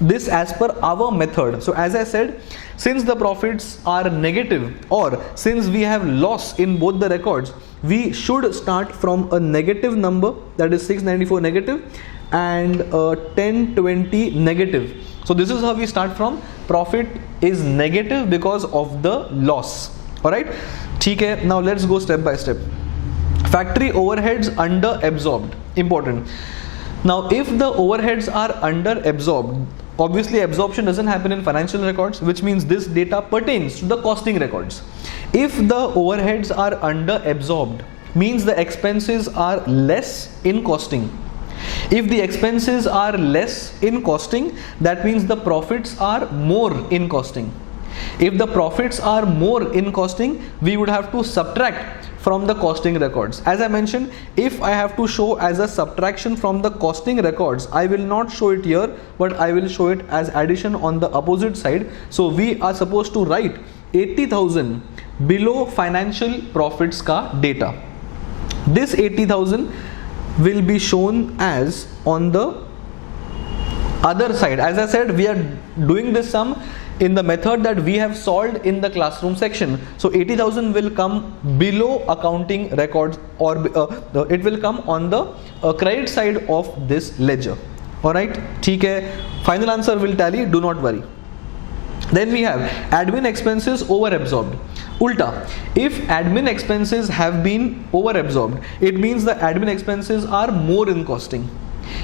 this as per our method. So as I said, since the profits are negative, or since we have loss in both the records, we should start from a negative number, that is 694 negative and 1020 negative. So this is how we start from. Profit is negative because of the loss. Alright, okay, now let's go step by step. Factory overheads under absorbed, important. Now if the overheads are under absorbed, obviously absorption doesn't happen in financial records, which means this data pertains to the costing records. If the overheads are under absorbed, means the expenses are less in costing. If the expenses are less in costing, that means the profits are more in costing. If the profits are more in costing, we would have to subtract from the costing records. As I mentioned, if I have to show as a subtraction from the costing records, I will not show it here, but I will show it as addition on the opposite side. So we are supposed to write 80,000 below financial profits ka data. This 80,000 will be shown as on the other side. As I said, we are doing this sum in the method that we have solved in the classroom section. So 80,000 will come below accounting records, or it will come on the credit side of this ledger. Alright, okay. Final answer will tally, do not worry. Then we have admin expenses over absorbed. Ulta, if admin expenses have been over absorbed, it means the admin expenses are more in costing.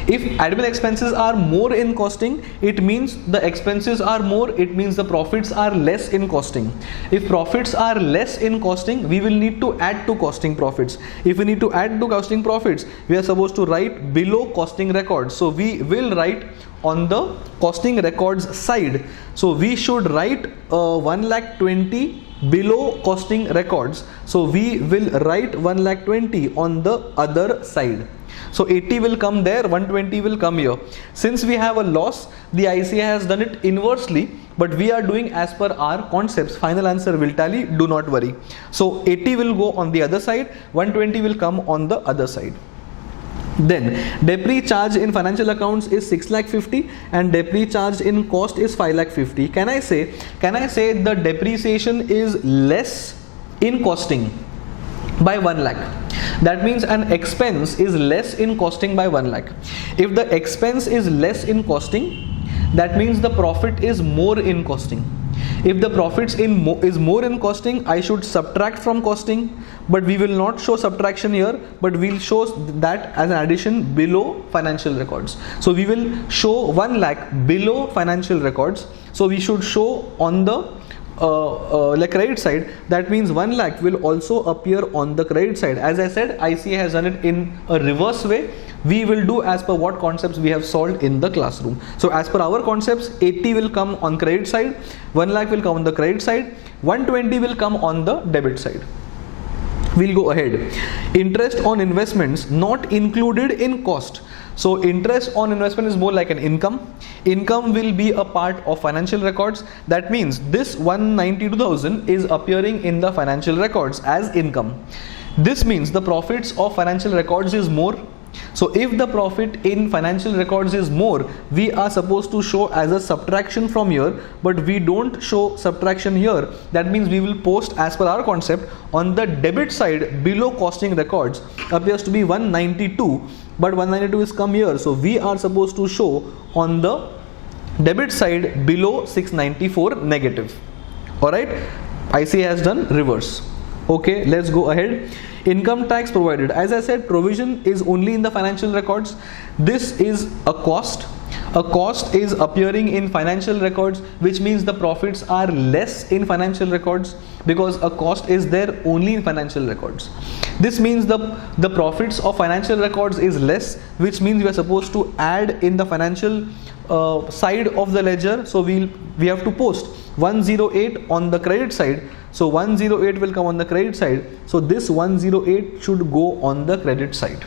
If admin expenses are more in costing, it means the expenses are more, it means the profits are less in costing. If profits are less in costing, we will need to add to costing profits. If we need to add to costing profits, we are supposed to write below costing records. So we will write on the costing records side. So we should write 1,20,000 below costing records. So we will write 1,20,000 on the other side. So 80 will come there, 120 will come here. Since we have a loss, the ICA has done it inversely, but we are doing as per our concepts. Final answer will tally, do not worry. So 80 will go on the other side, 120 will come on the other side. Then depre charge in financial accounts is 6,50,000 and depre charge in cost is 5,50,000. Can I say the depreciation is less in costing by 1 lakh? That means an expense is less in costing by 1 lakh. If the expense is less in costing, that means the profit is more in costing. If the profits is more in costing, I should subtract from costing, but we will not show subtraction here, but we'll show that as an addition below financial records. So we will show 1 lakh below financial records. So we should show on the credit side. That means 1 lakh will also appear on the credit side. As I said, ICA has done it in a reverse way. We will do as per what concepts we have solved in the classroom. So as per our concepts, 80 will come on credit side, 1 lakh will come on the credit side, 120 will come on the debit side. We'll go ahead. Interest on investments not included in cost. So interest on investment is more like an income. Income will be a part of financial records. That means this 192,000 is appearing in the financial records as income. This means the profits of financial records is more. So if the profit in financial records is more, we are supposed to show as a subtraction from here, but we don't show subtraction here. That means we will post as per our concept on the debit side below costing records appears to be 192, but 192 is come here. So we are supposed to show on the debit side below 694 negative. Alright, ICA has done reverse. Okay, let's go ahead. Income tax provided. As I said, provision is only in the financial records. This is a cost. A cost is appearing in financial records, which means the profits are less in financial records because a cost is there only in financial records. This means the profits of financial records is less, which means we are supposed to add in the financial side of the ledger. So we have to post 108 on the credit side. So 108 will come on the credit side. So this 108 should go on the credit side.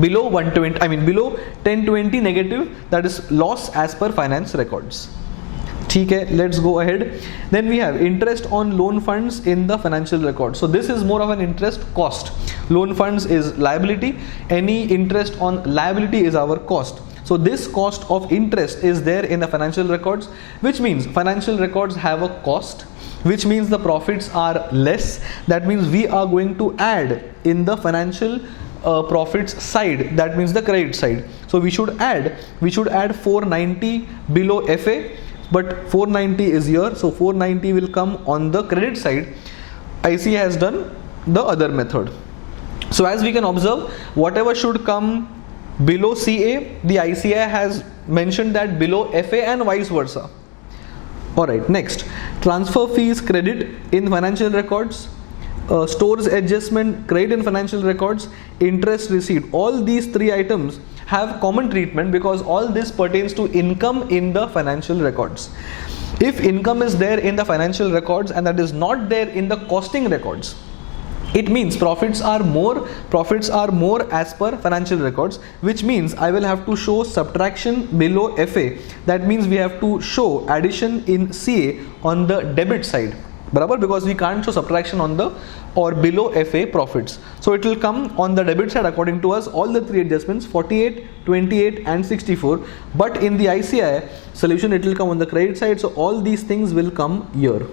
Below 120, below 1020 negative, that is loss as per finance records. Okay, let's go ahead. Then we have interest on loan funds in the financial record. So this is more of an interest cost. Loan funds is liability. Any interest on liability is our cost. So this cost of interest is there in the financial records, which means financial records have a cost, which means the profits are less. That means we are going to add in the financial profits side, that means the credit side. So we should add 490 below FA, but 490 is here, so 490 will come on the credit side. ICA has done the other method. So as we can observe, whatever should come below CA, the ICA has mentioned that below FA and vice versa. Alright, next, transfer fees credit in financial records, stores adjustment credit in financial records, interest receipt. All these three items have common treatment because all this pertains to income in the financial records. If income is there in the financial records and that is not there in the costing records, it means profits are more as per financial records, which means I will have to show subtraction below FA. That means we have to show addition in CA on the debit side, because we can't show subtraction on the or below FA profits. So it will come on the debit side according to us, all the three adjustments 48, 28 and 64, but in the ICI solution it will come on the credit side. So all these things will come here.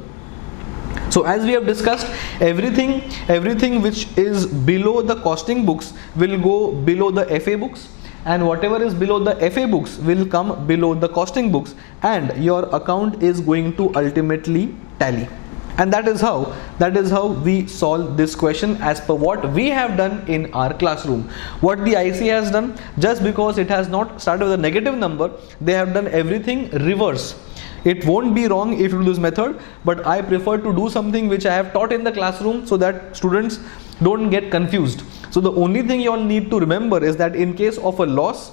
So as we have discussed, everything which is below the costing books will go below the FA books, and whatever is below the FA books will come below the costing books, and your account is going to ultimately tally. And that is how we solve this question as per what we have done in our classroom. What the IC has done, just because it has not started with a negative number, they have done everything reverse. It won't be wrong if you do this method, but I prefer to do something which I have taught in the classroom so that students don't get confused. So the only thing you all need to remember is that in case of a loss,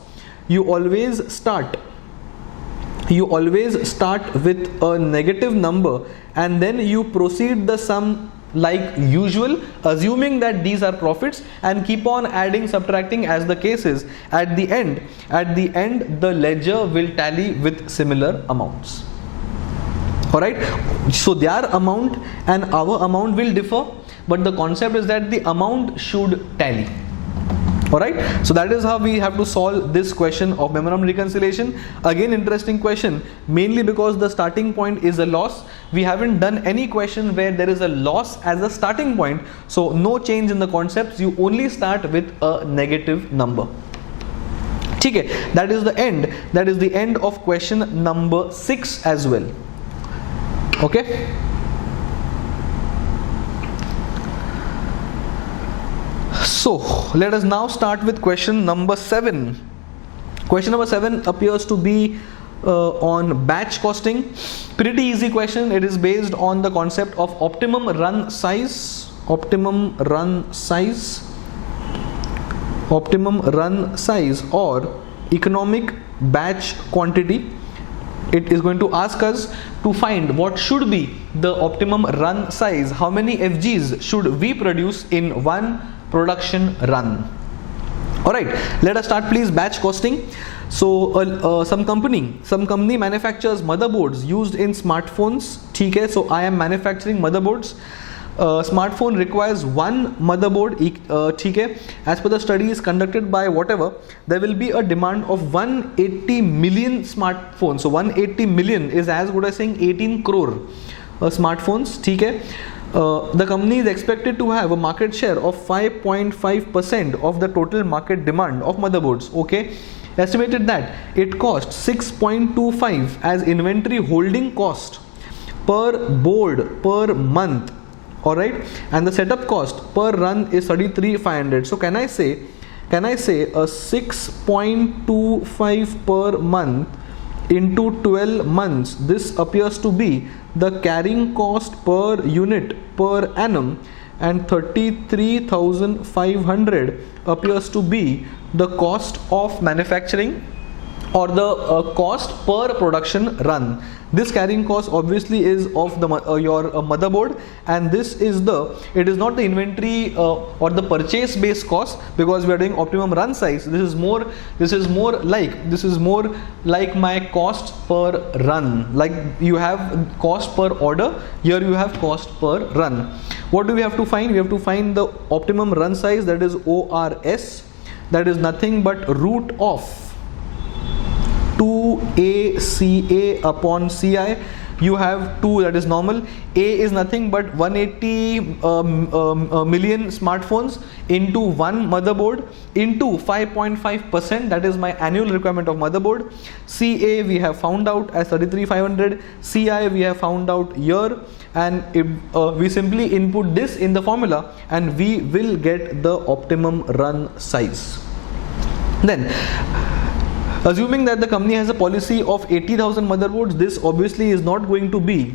you always start with a negative number and then you proceed the sum like usual, assuming that these are profits, and keep on adding, subtracting as the case is. At the end the ledger will tally with similar amounts. Alright, so their amount and our amount will differ, but the concept is that the amount should tally. Alright, so that is how we have to solve this question of memorandum reconciliation. Again, interesting question, mainly because the starting point is a loss. We haven't done any question where there is a loss as a starting point, so no change in the concepts. You only start with a negative number. Okay, that is the end of question number 6 as well. Okay. So let us now start with question number 7. Question number 7 appears to be on batch costing. Pretty easy question. It is based on the concept of optimum run size, or economic batch quantity. It is going to ask us to find what should be the optimum run size. How many FGs should we produce in one production run? Alright, let us start please. Batch costing. So some company manufactures motherboards used in smartphones. Okay, so I am manufacturing motherboards. smartphone requires one motherboard, ठीक है, as per the studies conducted by whatever, there will be a demand of 180 million smartphones. So 180 million is as good as saying 18 crore smartphones, ठीक है. The company is expected to have a market share of 5.5% of the total market demand of motherboards. Okay, estimated that it costs 6.25 as inventory holding cost per board per month. All right, and the setup cost per run is 33,500. So can I say a 6.25 per month into 12 months? This appears to be the carrying cost per unit per annum, and 33,500 appears to be the cost of manufacturing or the cost per production run. This carrying cost obviously is of the your motherboard, and it is not the inventory or the purchase based cost, because we are doing optimum run size. This is more like my cost per run. Like you have cost per order, here you have cost per run. What do we have to find? We have to find the optimum run size, that is ORS, that is nothing but root of 2ACA upon CI. You have 2, that is normal. A is nothing but 180 million smartphones into one motherboard into 5.5%, that is my annual requirement of motherboard. CA we have found out as 33,500. CI we have found out here, and we simply input this in the formula and we will get the optimum run size. Then, assuming that the company has a policy of 80,000 motherboards, this obviously is not going to be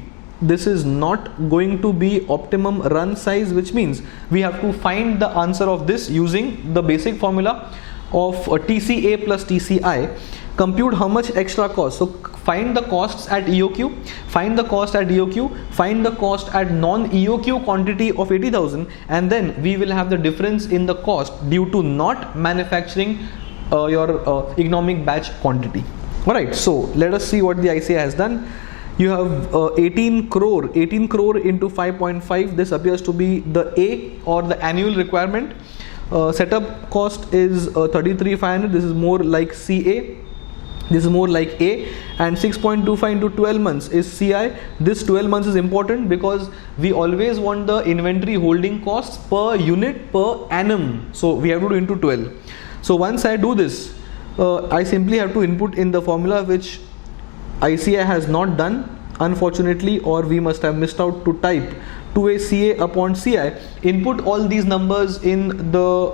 optimum run size, which means we have to find the answer of this using the basic formula of TCA plus TCI. Compute how much extra cost. So find the costs at EOQ, find the cost at EOQ, find the cost at non-EOQ quantity of 80,000, and then we will have the difference in the cost due to not manufacturing your economic batch quantity. Alright, so let us see what the ICA has done. You have 18 crore into 5.5. This appears to be the A, or the annual requirement. Setup cost is 33,500. This is more like CA. This is more like A, and 6.25 into 12 months is CI. This 12 months is important because we always want the inventory holding costs per unit per annum. So we have to do into 12. So once I do this, I simply have to input in the formula, which ICI has not done, unfortunately, or we must have missed out to type 2ACA upon CI. Input all these numbers in the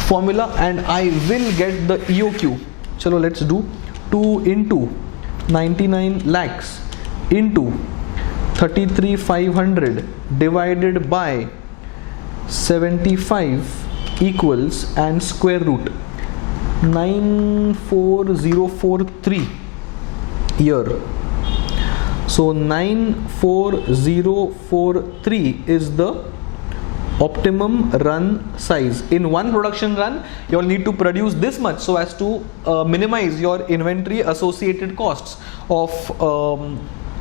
formula and I will get the EOQ. Chalo, let's do 2 into 99 lakhs into 33,500 divided by 75 equals, and square root 94043 here. So 94043 is the optimum run size. In one production run, you will need to produce this much so as to minimize your inventory associated costs of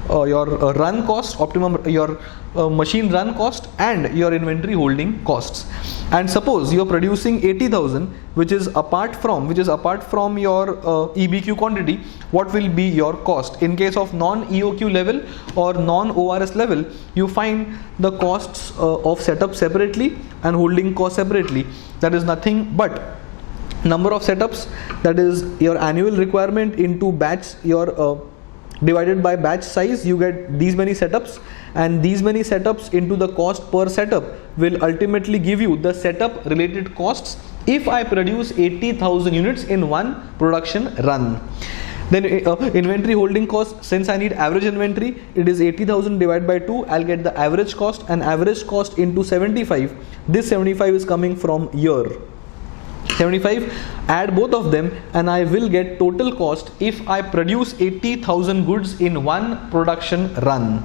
your run cost, optimum your machine run cost, and your inventory holding costs. And suppose you are producing 80,000, which is apart from your EBQ quantity. What will be your cost? In case of non-EOQ level or non-ORS level, you find the costs of setup separately and holding cost separately. That is nothing but number of setups, that is your annual requirement into batch, your divided by batch size. You get these many setups, and these many setups into the cost per setup will ultimately give you the setup related costs if I produce 80,000 units in one production run. Then inventory holding cost, since I need average inventory, it is 80,000 divided by 2. I'll get the average cost, and average cost into 75. This 75 is coming from year. 75, add both of them, and I will get total cost if I produce 80,000 goods in one production run.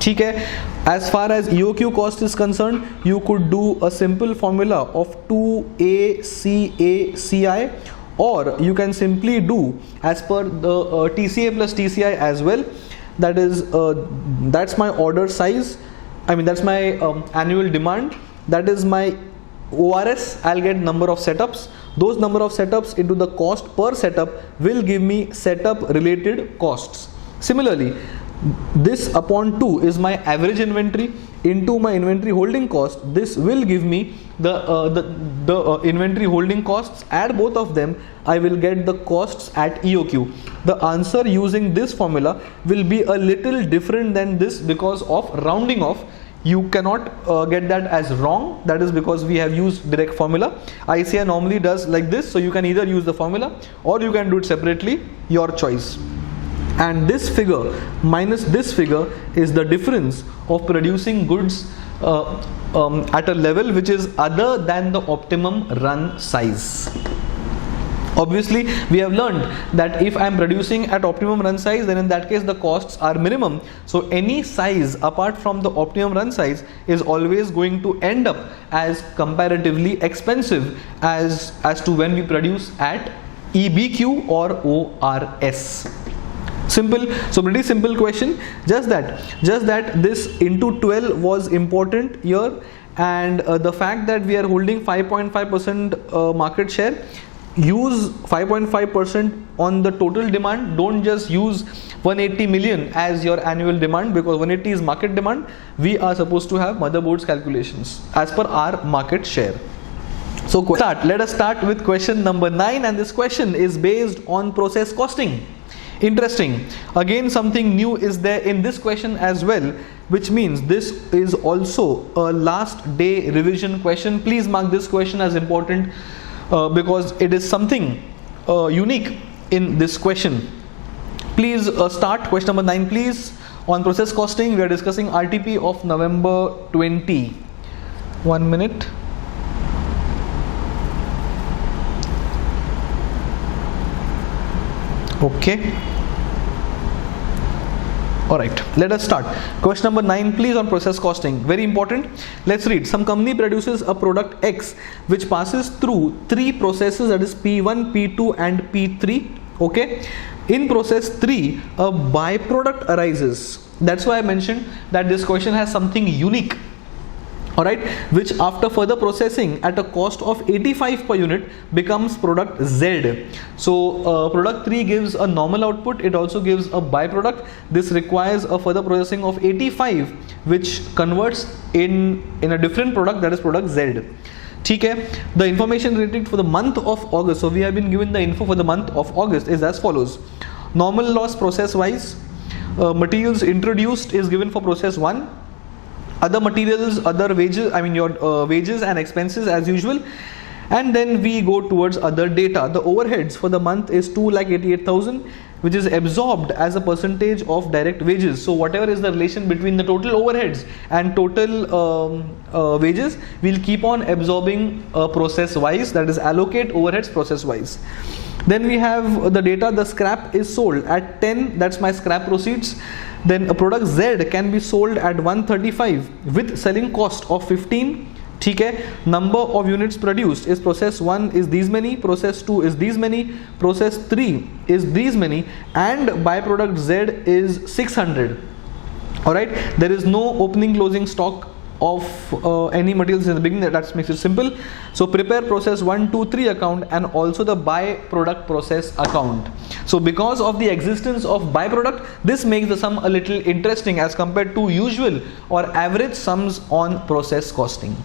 ठीक है. As far as EOQ cost is concerned, you could do a simple formula of 2ACACI, or you can simply do as per the TCA plus TCI as well. That is that's my order size. I mean that's my annual demand, that is my ORS. I'll get number of setups. Those number of setups into the cost per setup will give me setup related costs. Similarly, this upon 2 is my average inventory into my inventory holding cost. This will give me the inventory holding costs. Add both of them, I will get the costs at EOQ. The answer using this formula will be a little different than this because of rounding off. You cannot get that as wrong. That is because we have used direct formula. ICI normally does like this, so you can either use the formula or you can do it separately, your choice. And this figure minus this figure is the difference of producing goods at a level which is other than the optimum run size. Obviously, we have learned that if I am producing at optimum run size, then in that case the costs are minimum. So any size apart from the optimum run size is always going to end up as comparatively expensive as to when we produce at EBQ or ORS. Simple. So pretty simple question. Just that this into 12 was important here, and the fact that we are holding 5.5% market share. Use 5.5% on the total demand. Don't just use 180 million as your annual demand, because 180 is market demand. We are supposed to have motherboards calculations as per our market share. So let us start with question number 9, and this question is based on process costing. Interesting. Again, something new is there in this question as well, which means this is also a last day revision question. Please mark this question as important because it is something unique in this question. Please start question number 9, please. On process costing, we are discussing RTP of November 20. 1 minute. Okay. Alright, let us start. Question number 9, please, on process costing. Very important. Let's read. Some company produces a product X which passes through 3 processes, that is P1, P2 and P3. Okay. In process 3, a byproduct arises. That's why I mentioned that this question has something unique. Alright, which after further processing at a cost of 85 per unit becomes product Z. So product 3 gives a normal output, it also gives a byproduct. This requires a further processing of 85, which converts in a different product, that is product Z. Okay. The information related for the month of August, so we have been given the info for the month of August, is as follows. Normal loss process wise, materials introduced is given for process 1. Other materials, other wages, I mean your wages and expenses as usual. And then we go towards other data. The overheads for the month is 2,88,000, which is absorbed as a percentage of direct wages. So whatever is the relation between the total overheads and total wages, we'll keep on absorbing process wise, that is allocate overheads process wise. Then we have the data, the scrap is sold at 10, that's my scrap proceeds. Then a product Z can be sold at 135 with selling cost of 15. Okay. Number of units produced is process 1 is these many, process 2 is these many, process 3 is these many, and byproduct Z is 600. Alright, there is no opening closing stock of any materials in the beginning. That makes it simple. So prepare process 1, 2, 3 account and also the byproduct process account. So because of the existence of byproduct, this makes the sum a little interesting as compared to usual or average sums on process costing.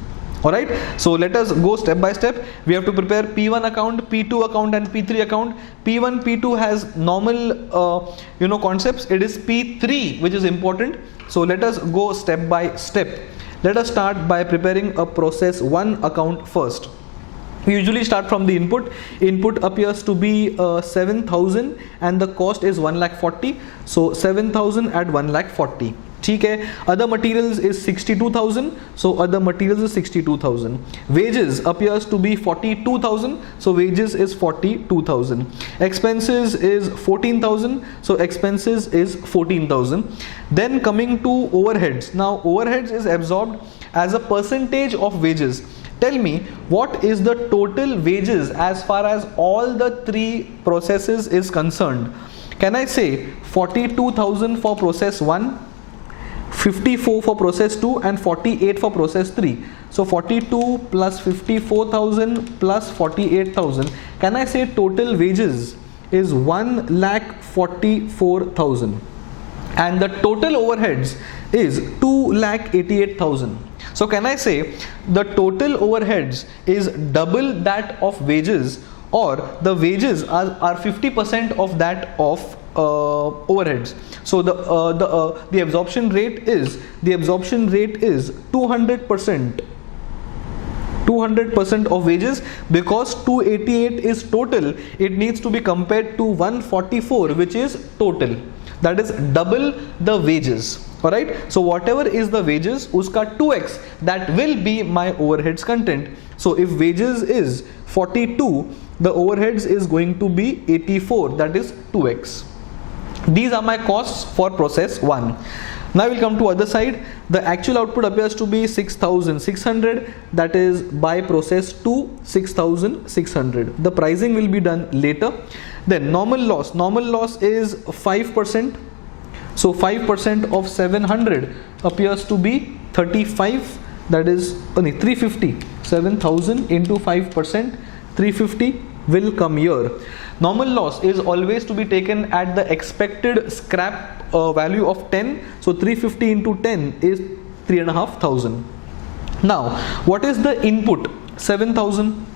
Alright, so let us go step by step. We have to prepare P1 account, P2 account and P3 account. P1, P2 has normal concepts. It is P3 which is important. So let us go step by step. Let us start by preparing a process 1 account first. We usually start from the input. Input appears to be 7,000 and the cost is 1,40,000. So 7,000 at 1,40,000. Okay. Other materials is 62,000. So other materials is 62,000. Wages appears to be 42,000. So wages is 42,000. Expenses is 14,000. So expenses is 14,000. Then coming to overheads. Now overheads is absorbed as a percentage of wages. Tell me what is the total wages as far as all the 3 processes is concerned. Can I say 42,000 for process 1? 54 for process 2 and 48 for process 3. So 42 plus 54,000 plus 48,000. Can I say total wages is 1,44,000 and the total overheads is 2,88,000. So can I say the total overheads is double that of wages, or the wages are 50% of that of overheads? So the absorption rate is 200% of wages, because 288 is total. It needs to be compared to 144, which is total. That is double the wages. Alright, so whatever is the wages, uska 2x, that will be my overheads content. So if wages is 42, the overheads is going to be 84, that is 2x. These are my costs for process 1. Now we'll come to other side. The actual output appears to be 6,600, that is by process 2 6,600. The pricing will be done later. Then normal loss is 5%. So 5% of 700 appears to be 35, that is 350. 7,000 into 5%, 350 will come here. Normal loss is always to be taken at the expected scrap value of 10. So 350 into 10 is 3,500. Now what is the input? 7,000.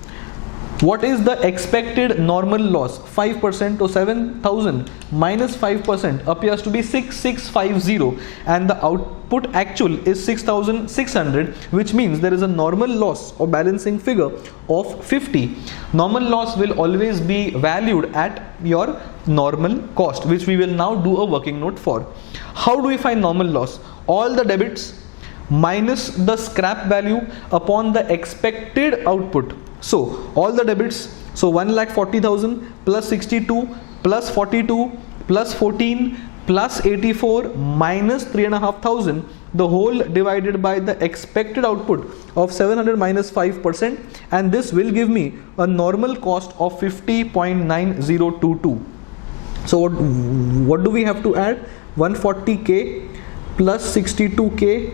What is the expected normal loss? 5%. So 7,000 minus 5% appears to be 6,650, and the output actual is 6,600, which means there is a normal loss or balancing figure of 50. Normal loss will always be valued at your normal cost, which we will now do a working note for. How do we find normal loss? All the debits minus the scrap value upon the expected output. So all the debits, so 1,40,000 plus 62 plus 42 plus 14 plus 84 minus 3,500, the whole divided by the expected output of 700 minus 5%, and this will give me a normal cost of 50.9022. So what do we have to add? 140k plus 62k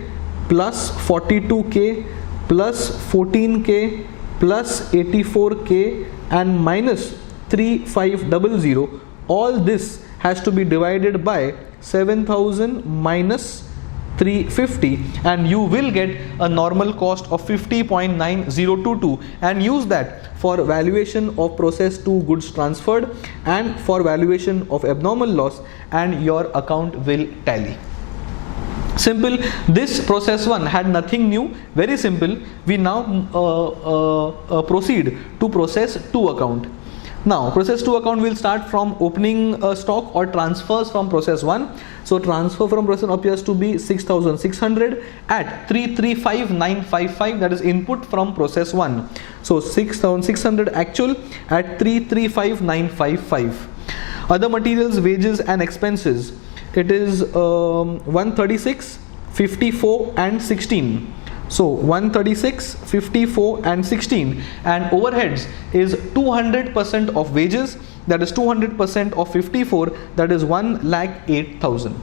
plus 42k plus 14k plus 84k and minus 3500. All this has to be divided by 7,000 minus 350, and you will get a normal cost of 50.9022, and use that for valuation of process 2 goods transferred and for valuation of abnormal loss, and your account will tally. Simple. This process 1 had nothing new, very simple. We now proceed to process 2 account. Now process 2 account will start from opening stock or transfers from process 1. So transfer from process 1 appears to be 6,600 at 335,955, that is input from process 1. So 6,600 actual at 335,955. Other materials, wages and expenses, it is 136, 54 and 16. So 136, 54 and 16, and overheads is 200% of wages, that is 200% of 54, that is 1,08,000.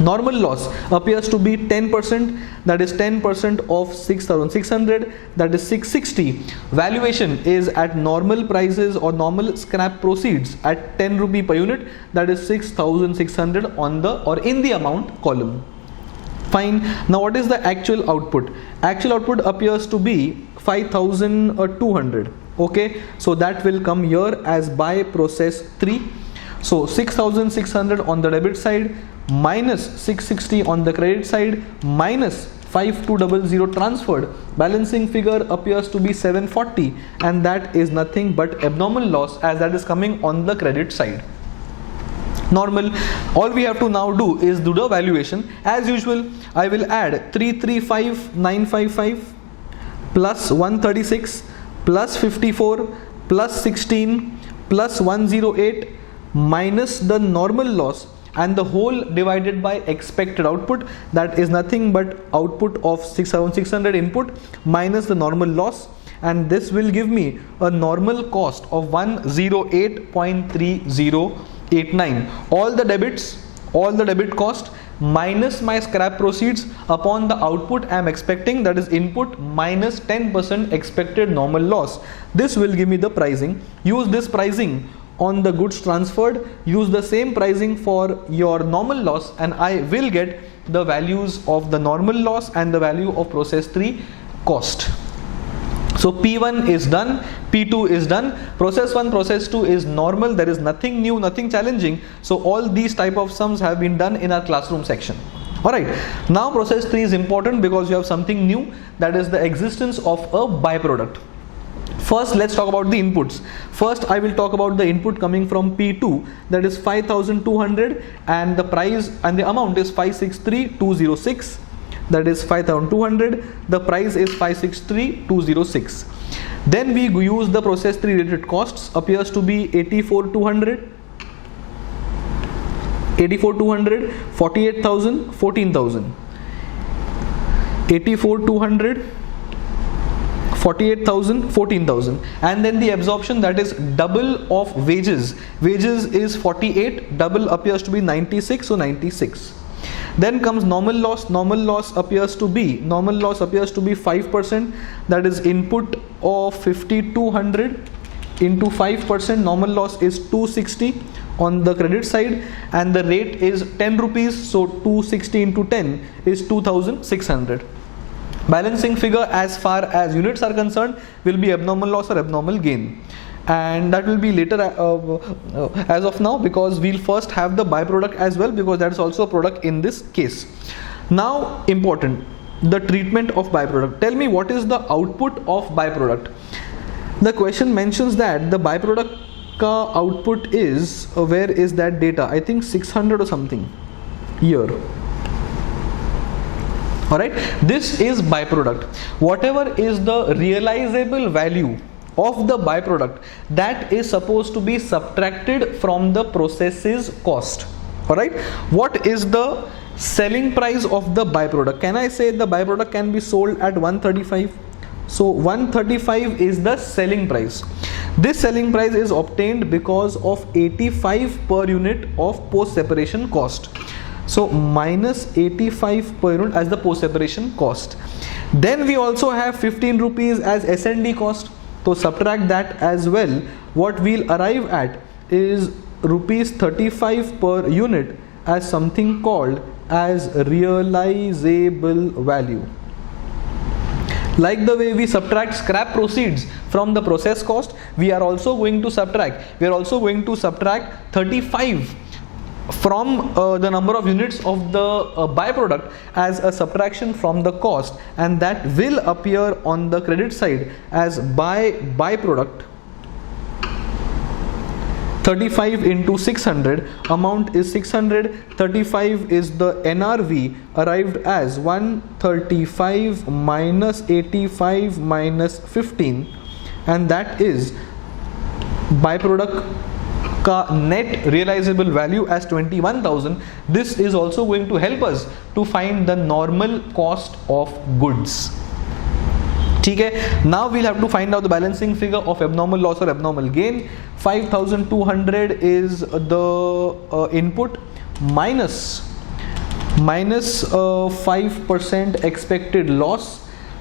Normal loss appears to be 10%, that is 10% of 6,600, that is 660. Valuation is at normal prices or normal scrap proceeds at 10 rupee per unit, that is 6,600 on the or in the amount column. Fine. Now what is the actual output? Actual output appears to be 5,200. Okay, so that will come here as by process 3. So 6,600 on the debit side minus 660 on the credit side minus 5200 transferred. Balancing figure appears to be 740, and that is nothing but abnormal loss, as that is coming on the credit side. Normal. All we have to now do is do the valuation. As usual, I will add 335,955 plus 136 plus 54 plus 16 plus 108 minus the normal loss and the whole divided by expected output, that is nothing but output of 6,600 input minus the normal loss, and this will give me a normal cost of 108.3089. All the debits all the debit cost minus my scrap proceeds upon the output I am expecting, that is input, minus 10% expected normal loss. This will give me the pricing. Use this pricing on the goods transferred, use the same pricing for your normal loss, and I will get the values of the normal loss and the value of process 3 cost. So P1 is done, P2 is done, process 1, process 2 is normal, there is nothing new, nothing challenging. So all these type of sums have been done in our classroom section. Alright, now process 3 is important because you have something new, that is the existence of a byproduct. First, let's talk about the inputs. First, I will talk about the input coming from P2, that is 5,200, and the price and the amount is 563,206. That is 5,200. The price is 563,206. Then we use the process 3 related costs, appears to be 84,200, 84,200, 48,000, 14,000. 84,200. 48,000, 14,000, and then the absorption, that is double of wages. Wages is 48, double appears to be 96, so 96. Then comes normal loss. Normal loss appears to be 5%, that is input of 5,200 into 5%. Normal loss is 260 on the credit side, and the rate is 10 rupees, so 260 into 10 is 2,600. Balancing figure as far as units are concerned will be abnormal loss or abnormal gain, and that will be later as of now, because we'll first have the byproduct as well, because that is also a product in this case. Now important, the treatment of byproduct. Tell me, what is the output of byproduct? The question mentions that the byproduct ka output is, where is that data? I think 600 or something here. Alright, this is byproduct. Whatever is the realizable value of the byproduct, that is supposed to be subtracted from the process's cost. Alright, what is the selling price of the byproduct? Can I say the byproduct can be sold at 135? So 135 is the selling price. This selling price is obtained because of 85 per unit of post separation cost. So minus 85 per unit as the post separation cost. Then we also have 15 rupees as S&D cost. So subtract that as well. What we'll arrive at is rupees 35 per unit as something called as realizable value. Like the way we subtract scrap proceeds from the process cost, we are also going to subtract 35 from the number of units of the byproduct as a subtraction from the cost, and that will appear on the credit side as byproduct. 35 into 600, amount is 600, 35 is the NRV, arrived as 135 minus 85 minus 15, and that is byproduct ka net realizable value as 21,000. This is also going to help us to find the normal cost of goods. Okay. Now we'll have to find out the balancing figure of abnormal loss or abnormal gain. 5,200 is the input minus 5% expected loss,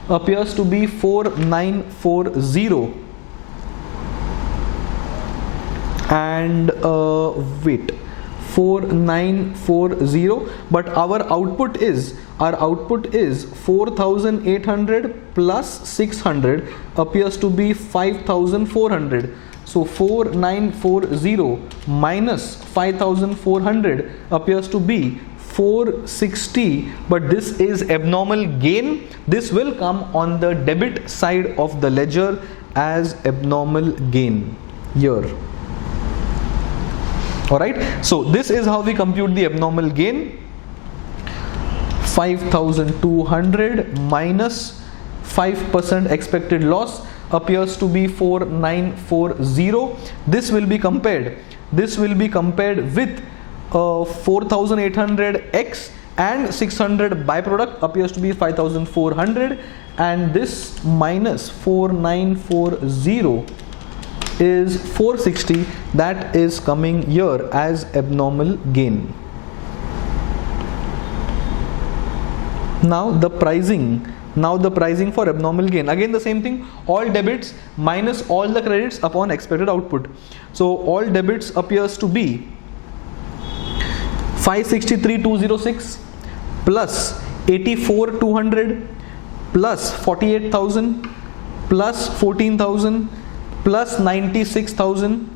appears to be 4,940. And 4,940, but our output is 4,800 plus 600, appears to be 5,400. So 4,940 minus 5,400 appears to be 460, but this is abnormal gain. This will come on the debit side of the ledger as abnormal gain here. Alright, so this is how we compute the abnormal gain. 5,200 minus 5% expected loss appears to be 4,940. This will be compared with 4,800x and 600 byproduct, appears to be 5,400, and this minus 4,940 is 460, that is coming here as abnormal gain. Now the pricing for abnormal gain, again the same thing, all debits minus all the credits upon expected output. So all debits appears to be 563,206 plus 84,200 plus 48,000 plus 14,000 plus 96,000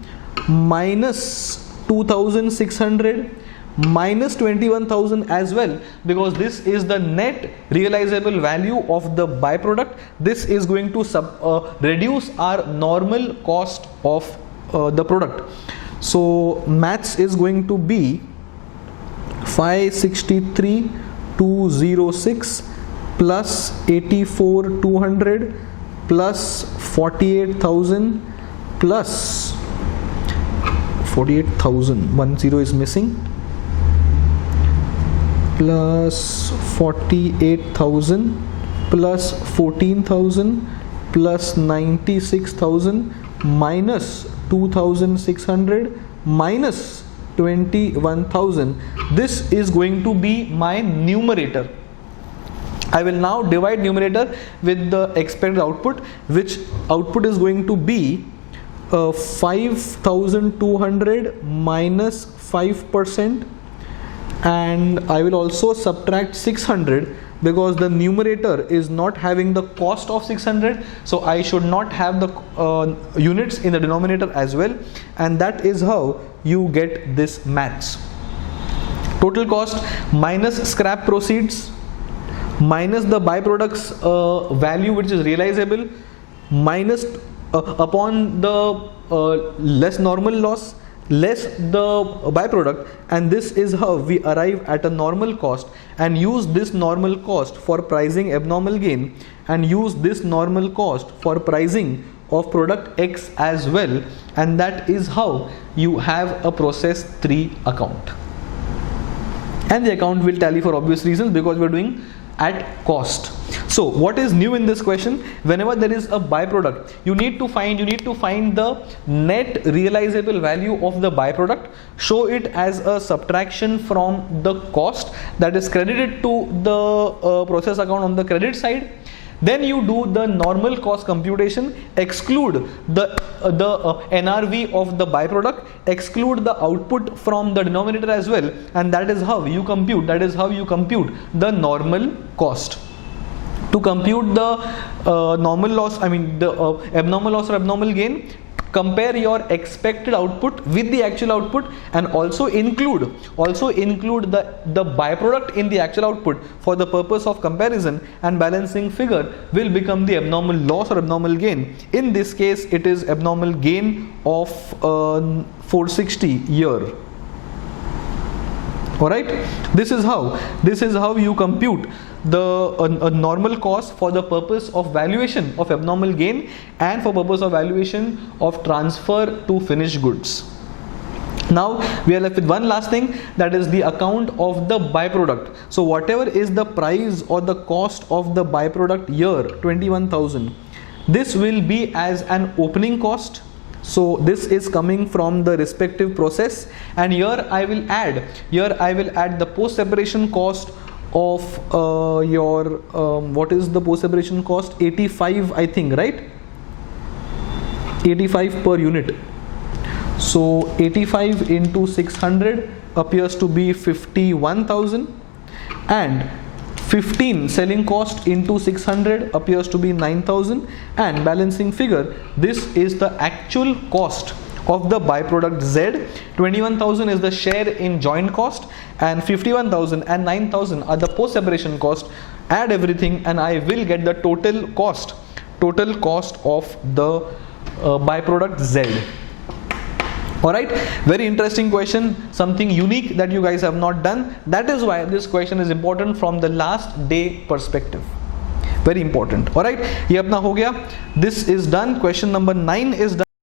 minus 2,600 minus 21,000 as well, because this is the net realizable value of the byproduct. This is going to reduce our normal cost of the product. So maths is going to be 563,206 plus 84,200 plus 48,000 plus 48,000, 1 0 is missing, plus 48,000 plus 14,000 plus 96,000 minus 2,600 minus 21,000. This is going to be my numerator. I will now divide numerator with the expected output, which output is going to be 5,200 minus 5%, and I will also subtract 600 because the numerator is not having the cost of 600, so I should not have the units in the denominator as well, and that is how you get this maths. Total cost minus scrap proceeds minus the byproduct's value which is realizable minus upon the less normal loss less the byproduct, and this is how we arrive at a normal cost, and use this normal cost for pricing abnormal gain, and use this normal cost for pricing of product X as well, and that is how you have a process 3 account. And the account will tally for obvious reasons because we are doing at cost. So what is new in this question? Whenever there is a byproduct, you need to find the net realizable value of the byproduct, show it as a subtraction from the cost that is credited to the process account on the credit side. Then you do the normal cost computation, exclude the NRV of the byproduct, exclude the output from the denominator as well, and that is how you compute the normal cost. To compute the normal loss, the abnormal loss or abnormal gain, compare your expected output with the actual output, and also include the byproduct in the actual output for the purpose of comparison, and balancing figure will become the abnormal loss or abnormal gain. In this case it is abnormal gain of 460 year. Alright, this is how you compute the normal cost for the purpose of valuation of abnormal gain and for purpose of valuation of transfer to finished goods. Now we are left with one last thing, that is the account of the byproduct. So whatever is the price or the cost of the byproduct year, 21,000, this will be as an opening cost. So this is coming from the respective process, and here I will add the post separation cost of what is the post separation cost, 85 I think, right? 85 per unit. So 85 into 600 appears to be 51,000, and 15 selling cost into 600 appears to be 9,000, and balancing figure, this is the actual cost of the byproduct Z. 21,000 is the share in joint cost, and 51,000 and 9,000 are the post separation cost. Add everything and I will get the total cost of the byproduct Z. Alright, very interesting question, something unique that you guys have not done. That is why this question is important from the last day perspective. Very important. Alright, ये अपना हो गया. This is done. Question number 9 is done.